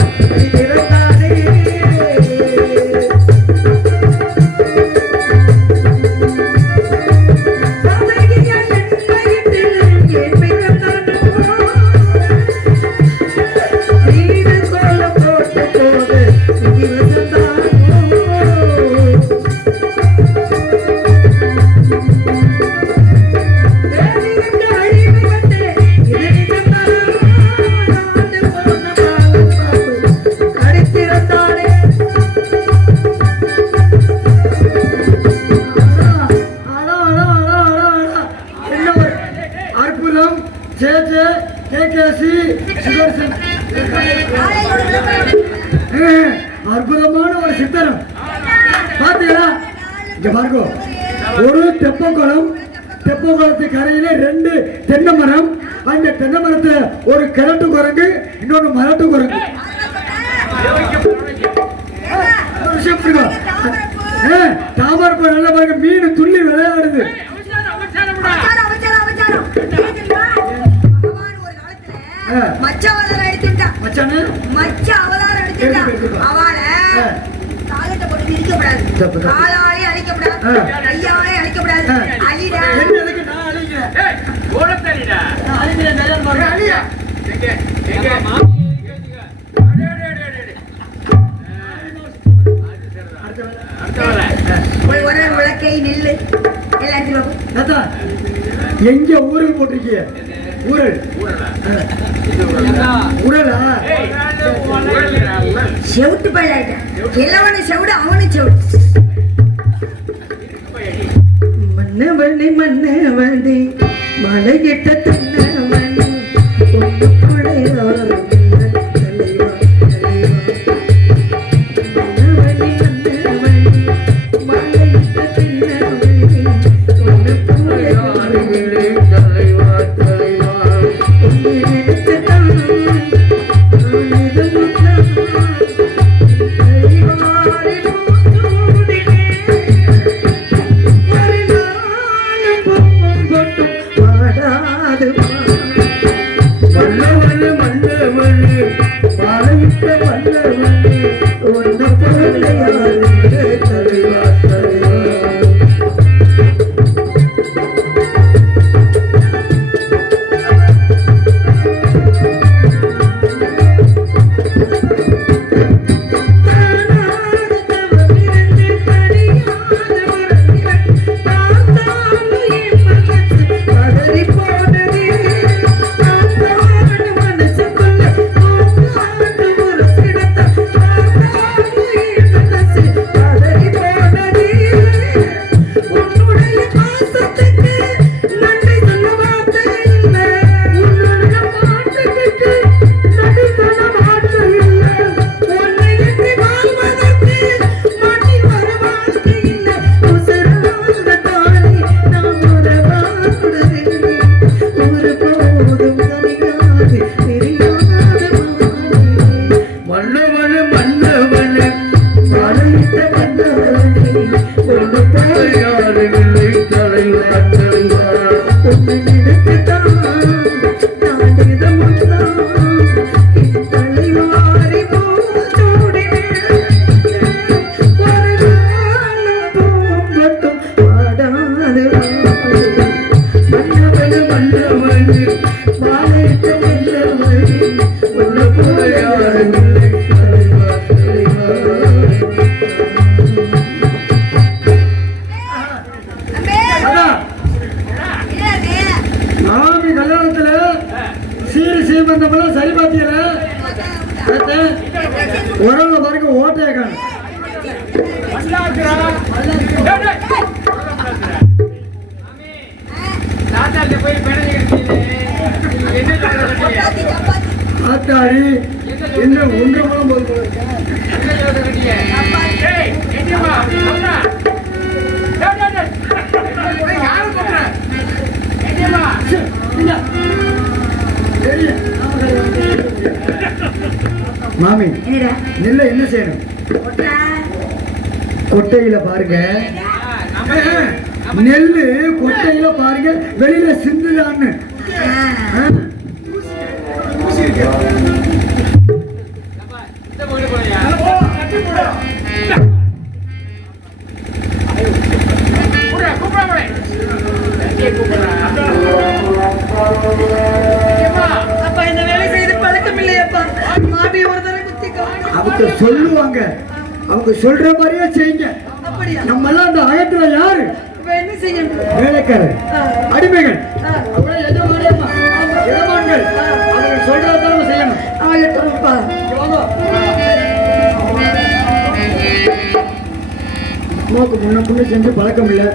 அற்புதமான ஒரு சித்திரம் பாத்தீங்களா? இங்க பாருங்க, ஒரு தெப்பக்குளம், தெப்பக்குளத்துக்கு கரையில 2 தென்னை மரம். அந்த தென்னை மரத்துல ஒரு கிழட்டு குரங்கு, இன்னொன்னு மரட்டு குரங்கு. தாமரப்பூ நல்லா பாருங்க, மீன் துள்ளி விளையாடுது. காலாலே அழிக்கப்படாது, கையாலே அழிக்கப்படாது. ஒரு உலக்கை நெல்லு எல்லாத்தையும் தாத்தா எங்க ஊரல் போட்டிருக்கீங்க? ஊரல் ஊரலா? செவுட்டு பயிலாயிட்டேன். எல்லாவனும் செவுடு, அவனும் செவுடு. மண்ணு வண்டி மண்ணு வண்டி மலையிட்ட தன்ன வண்டி ஒன்று கொடையாறு சரி பாத்தீங்களா? உறவுல பாருங்க ஓட்டையா காணும். ஆத்தாடி என்ன ஒன்று மூலம் போது மாமி நெல்ல என்ன செய்யணும்? கொட்டையில பாருங்க, நெல்லு கொட்டையில பாருங்க, வெளியில சிந்துதான்னு அவங்க சொல்லுவாங்க, அவங்க சொல்ற மாதிரியே செய்யுங்க. நம்ம எல்லாம் அந்த ஆயத்துல யாரு? வேலைக்காரர், அடிமைகள், எஜமான்கள். அவங்க சொல்றதான் நம்ம செய்யணும். அம்மாவுக்கு முன்ன முன்ன செஞ்சு பழக்கம் இல்லை.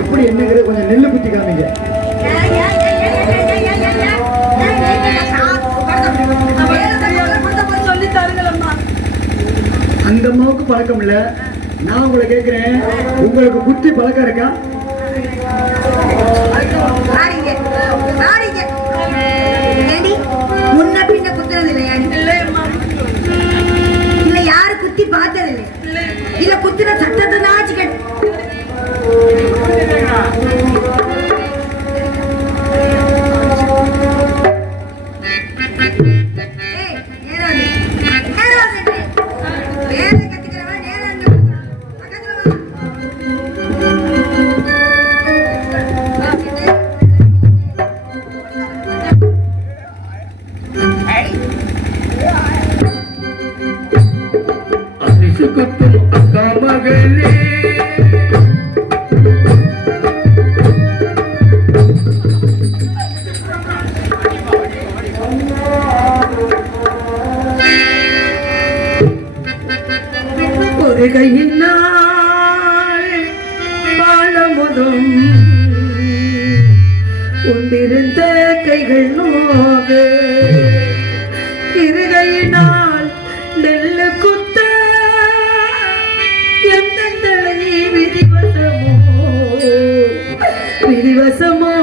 எப்படி என்னங்கிறது கொஞ்சம் நெல்லு குத்தி காமிங்க. அந்த அம்மாவுக்கு பழக்கம் இல்ல. நான் உங்களை கேட்கிறேன், உங்களுக்கு குத்தி பழக்கம் இருக்கா? முன்ன பின்ன குத்துறது இல்ல, யாரு குத்தி பார்த்தது இல்லை, இல்ல குத்துற சட்டத்தை தான் அக்கா மகன் இருகையினால் வாழமுதும் உண்டிருந்த கைகள் நோக இருகையினால் நெல்லு குத்த எந்த தலை விதிவசமோ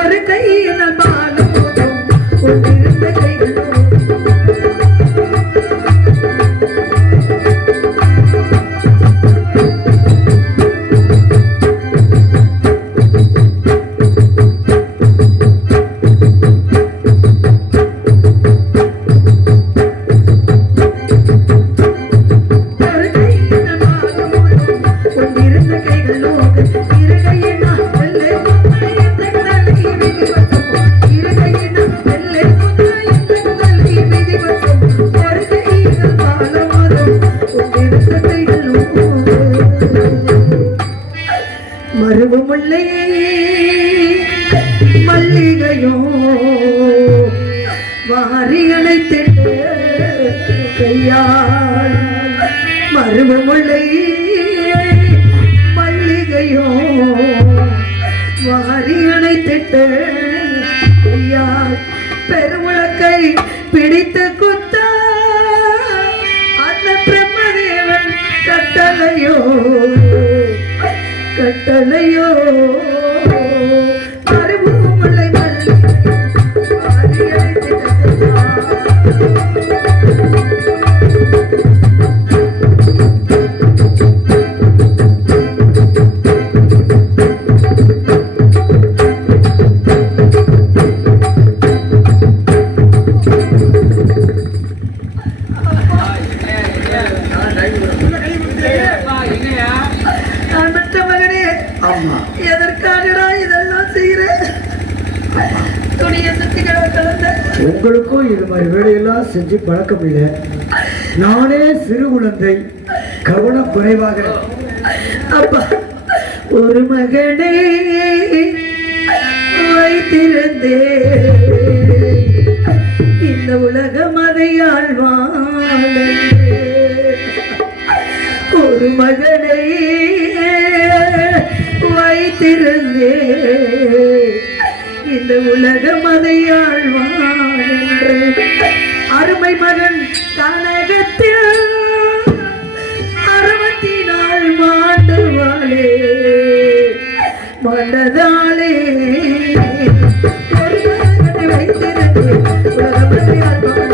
ஒரு கையினால் வாழமுதும் உண்டிருந்த கைகள் நோக மருவமுல்லை மல்லிகையோ வாரி அணைத்திட்டு கையால் மருவமுல்லை மல்லிகையோ வாரி அணைத்திட்டு கையால் பெருமுழக்கை பிடித்து குத்த அந்த பிரம்மதேவன் கட்டளையோ கட்டளையோ மறுபூமுல்லை எதற்காகடா இதெல்லாம் செய்யறேன் துணியை சுத்தி கலந்த உங்களுக்கும் இது மாதிரி வேலையெல்லாம் செஞ்சு பழக்கம் இல்லை. நானே சிறு குழந்தை கவனம் குறைவாக. அப்பா ஒரு மகனை வைத்திருந்தே இந்த உலகம் அதை ஆழ்வான் ஒரு மகனை வைத்திருந்தே இந்த உலகம் அதை ஆழ்வான் என்று அருமை மகன் கனகத்தில் 64 மாண்டுவாளே மனதாலே ஒரு மகனை வைத்திருந்தே உலகம் அதை ஆழ்வான்.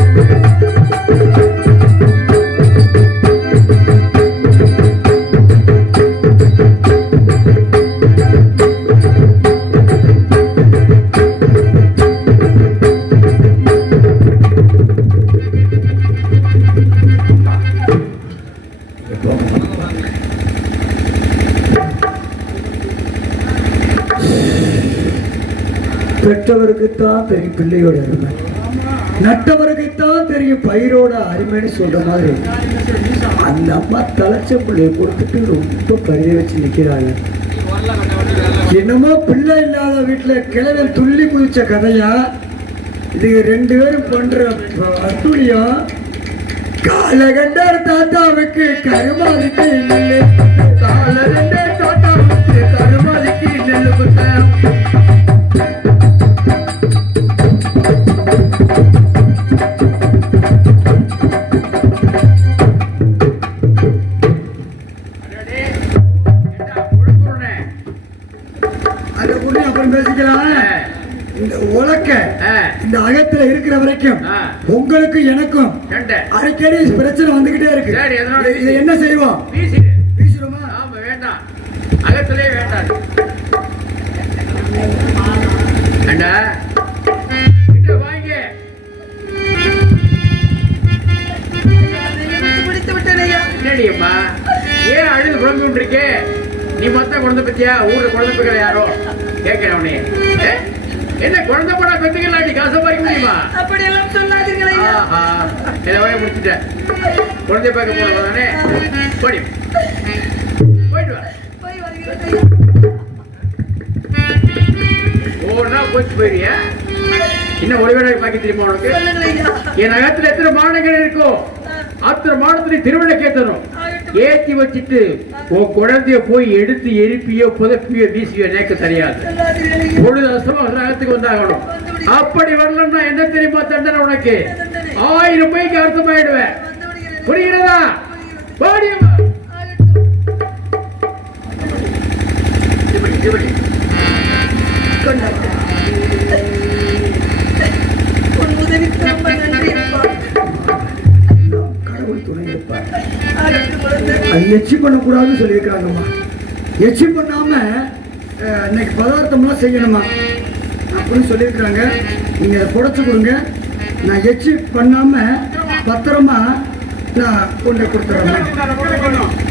பெற்றவருக்குத்தான் தெரியும் பிள்ளையோட அருமை, நட்டவருக்குத்தான் தெரியும் பயிரோட அருமைன்னு சொல்ற மாதிரி அந்த அம்மா தலைச்ச பிள்ளைய கொடுத்துட்டு ரொம்ப பயிரை வச்சு நிக்கிறாங்க. என்னமோ பிள்ளை இல்லாத வீட்டுல கிழவன் துள்ளி குதிச்ச கதையா இது. 2 பேரும் பண்ற அத்துளியா காலகண்டர் தாத்தாவுக்கு கருமாதிக்கு நெல்லு, காலகண்டர் தாத்தாவுக்கு கருமாதிக்கு நெல்லு குத்த. இந்த உலக்க இந்த அகத்துல இருக்கிற வரைக்கும் உங்களுக்கு எனக்கும் அடிக்கடி பிரச்சனை வந்துகிட்டே இருக்கு. இது என்ன செய்வோம்? வீசுறோமா? வேண்டாம், அகத்திலே வேண்டாம். வாங்க என்னடியம்மா ஏன் அழுது குழம்பு விட்டுருக்கே? நீ மொத்தம் குழந்தை பத்தியா? ஊர்ல குழந்தை பத்தியா யாரோ கேட்கிறேன் உனே. என்ன குழந்தை போட பெற்றுக்கலாம், நீ காசை பறிக்க முடியுமா? அப்படி எல்லாம் சொல்லாதீங்களா? முடிச்சுட்டேன். குழந்தை பார்க்க போனதானே போடி போயிட்டு வா. ஓனா போச்சு போயிரியா? இன்னும் ஒரு வேலை பாக்கி தெரியுமா உனக்கு? என் நகத்துல எத்தனை மாநிலங்கள் இருக்கோ ஆத்திரமானத்துல திருவிளக்கேற்றணும். ஏத்தி வச்சுட்டு உன் குழந்தைய போய் எடுத்து எரிப்பியோ புதப்பியோ வீசியோ எனக்கு தெரியாது. பொழுது அசமா அகத்துக்கு வந்தாகணும். அப்படி வரலன்னா என்ன தெரியுமா தண்டனை உனக்கு? 1000 பைக்கு அர்த்தமாயிடுவேன். புரிகிறதா? பாடியம்மா கடவுள் துணை இருப்பார். அது எச்சி பண்ணக்கூடாதுன்னு சொல்லியிருக்காங்கம்மா. எச்சி பண்ணாம இன்னைக்கு பதார்த்தம்லாம் செய்யணுமா அப்படின்னு சொல்லியிருக்காங்க. நீங்க அதை புடைச்சு கொடுங்க. நான் எச்சி பண்ணாம பத்திரமா நான் கொண்டு கொடுத்துறேன்.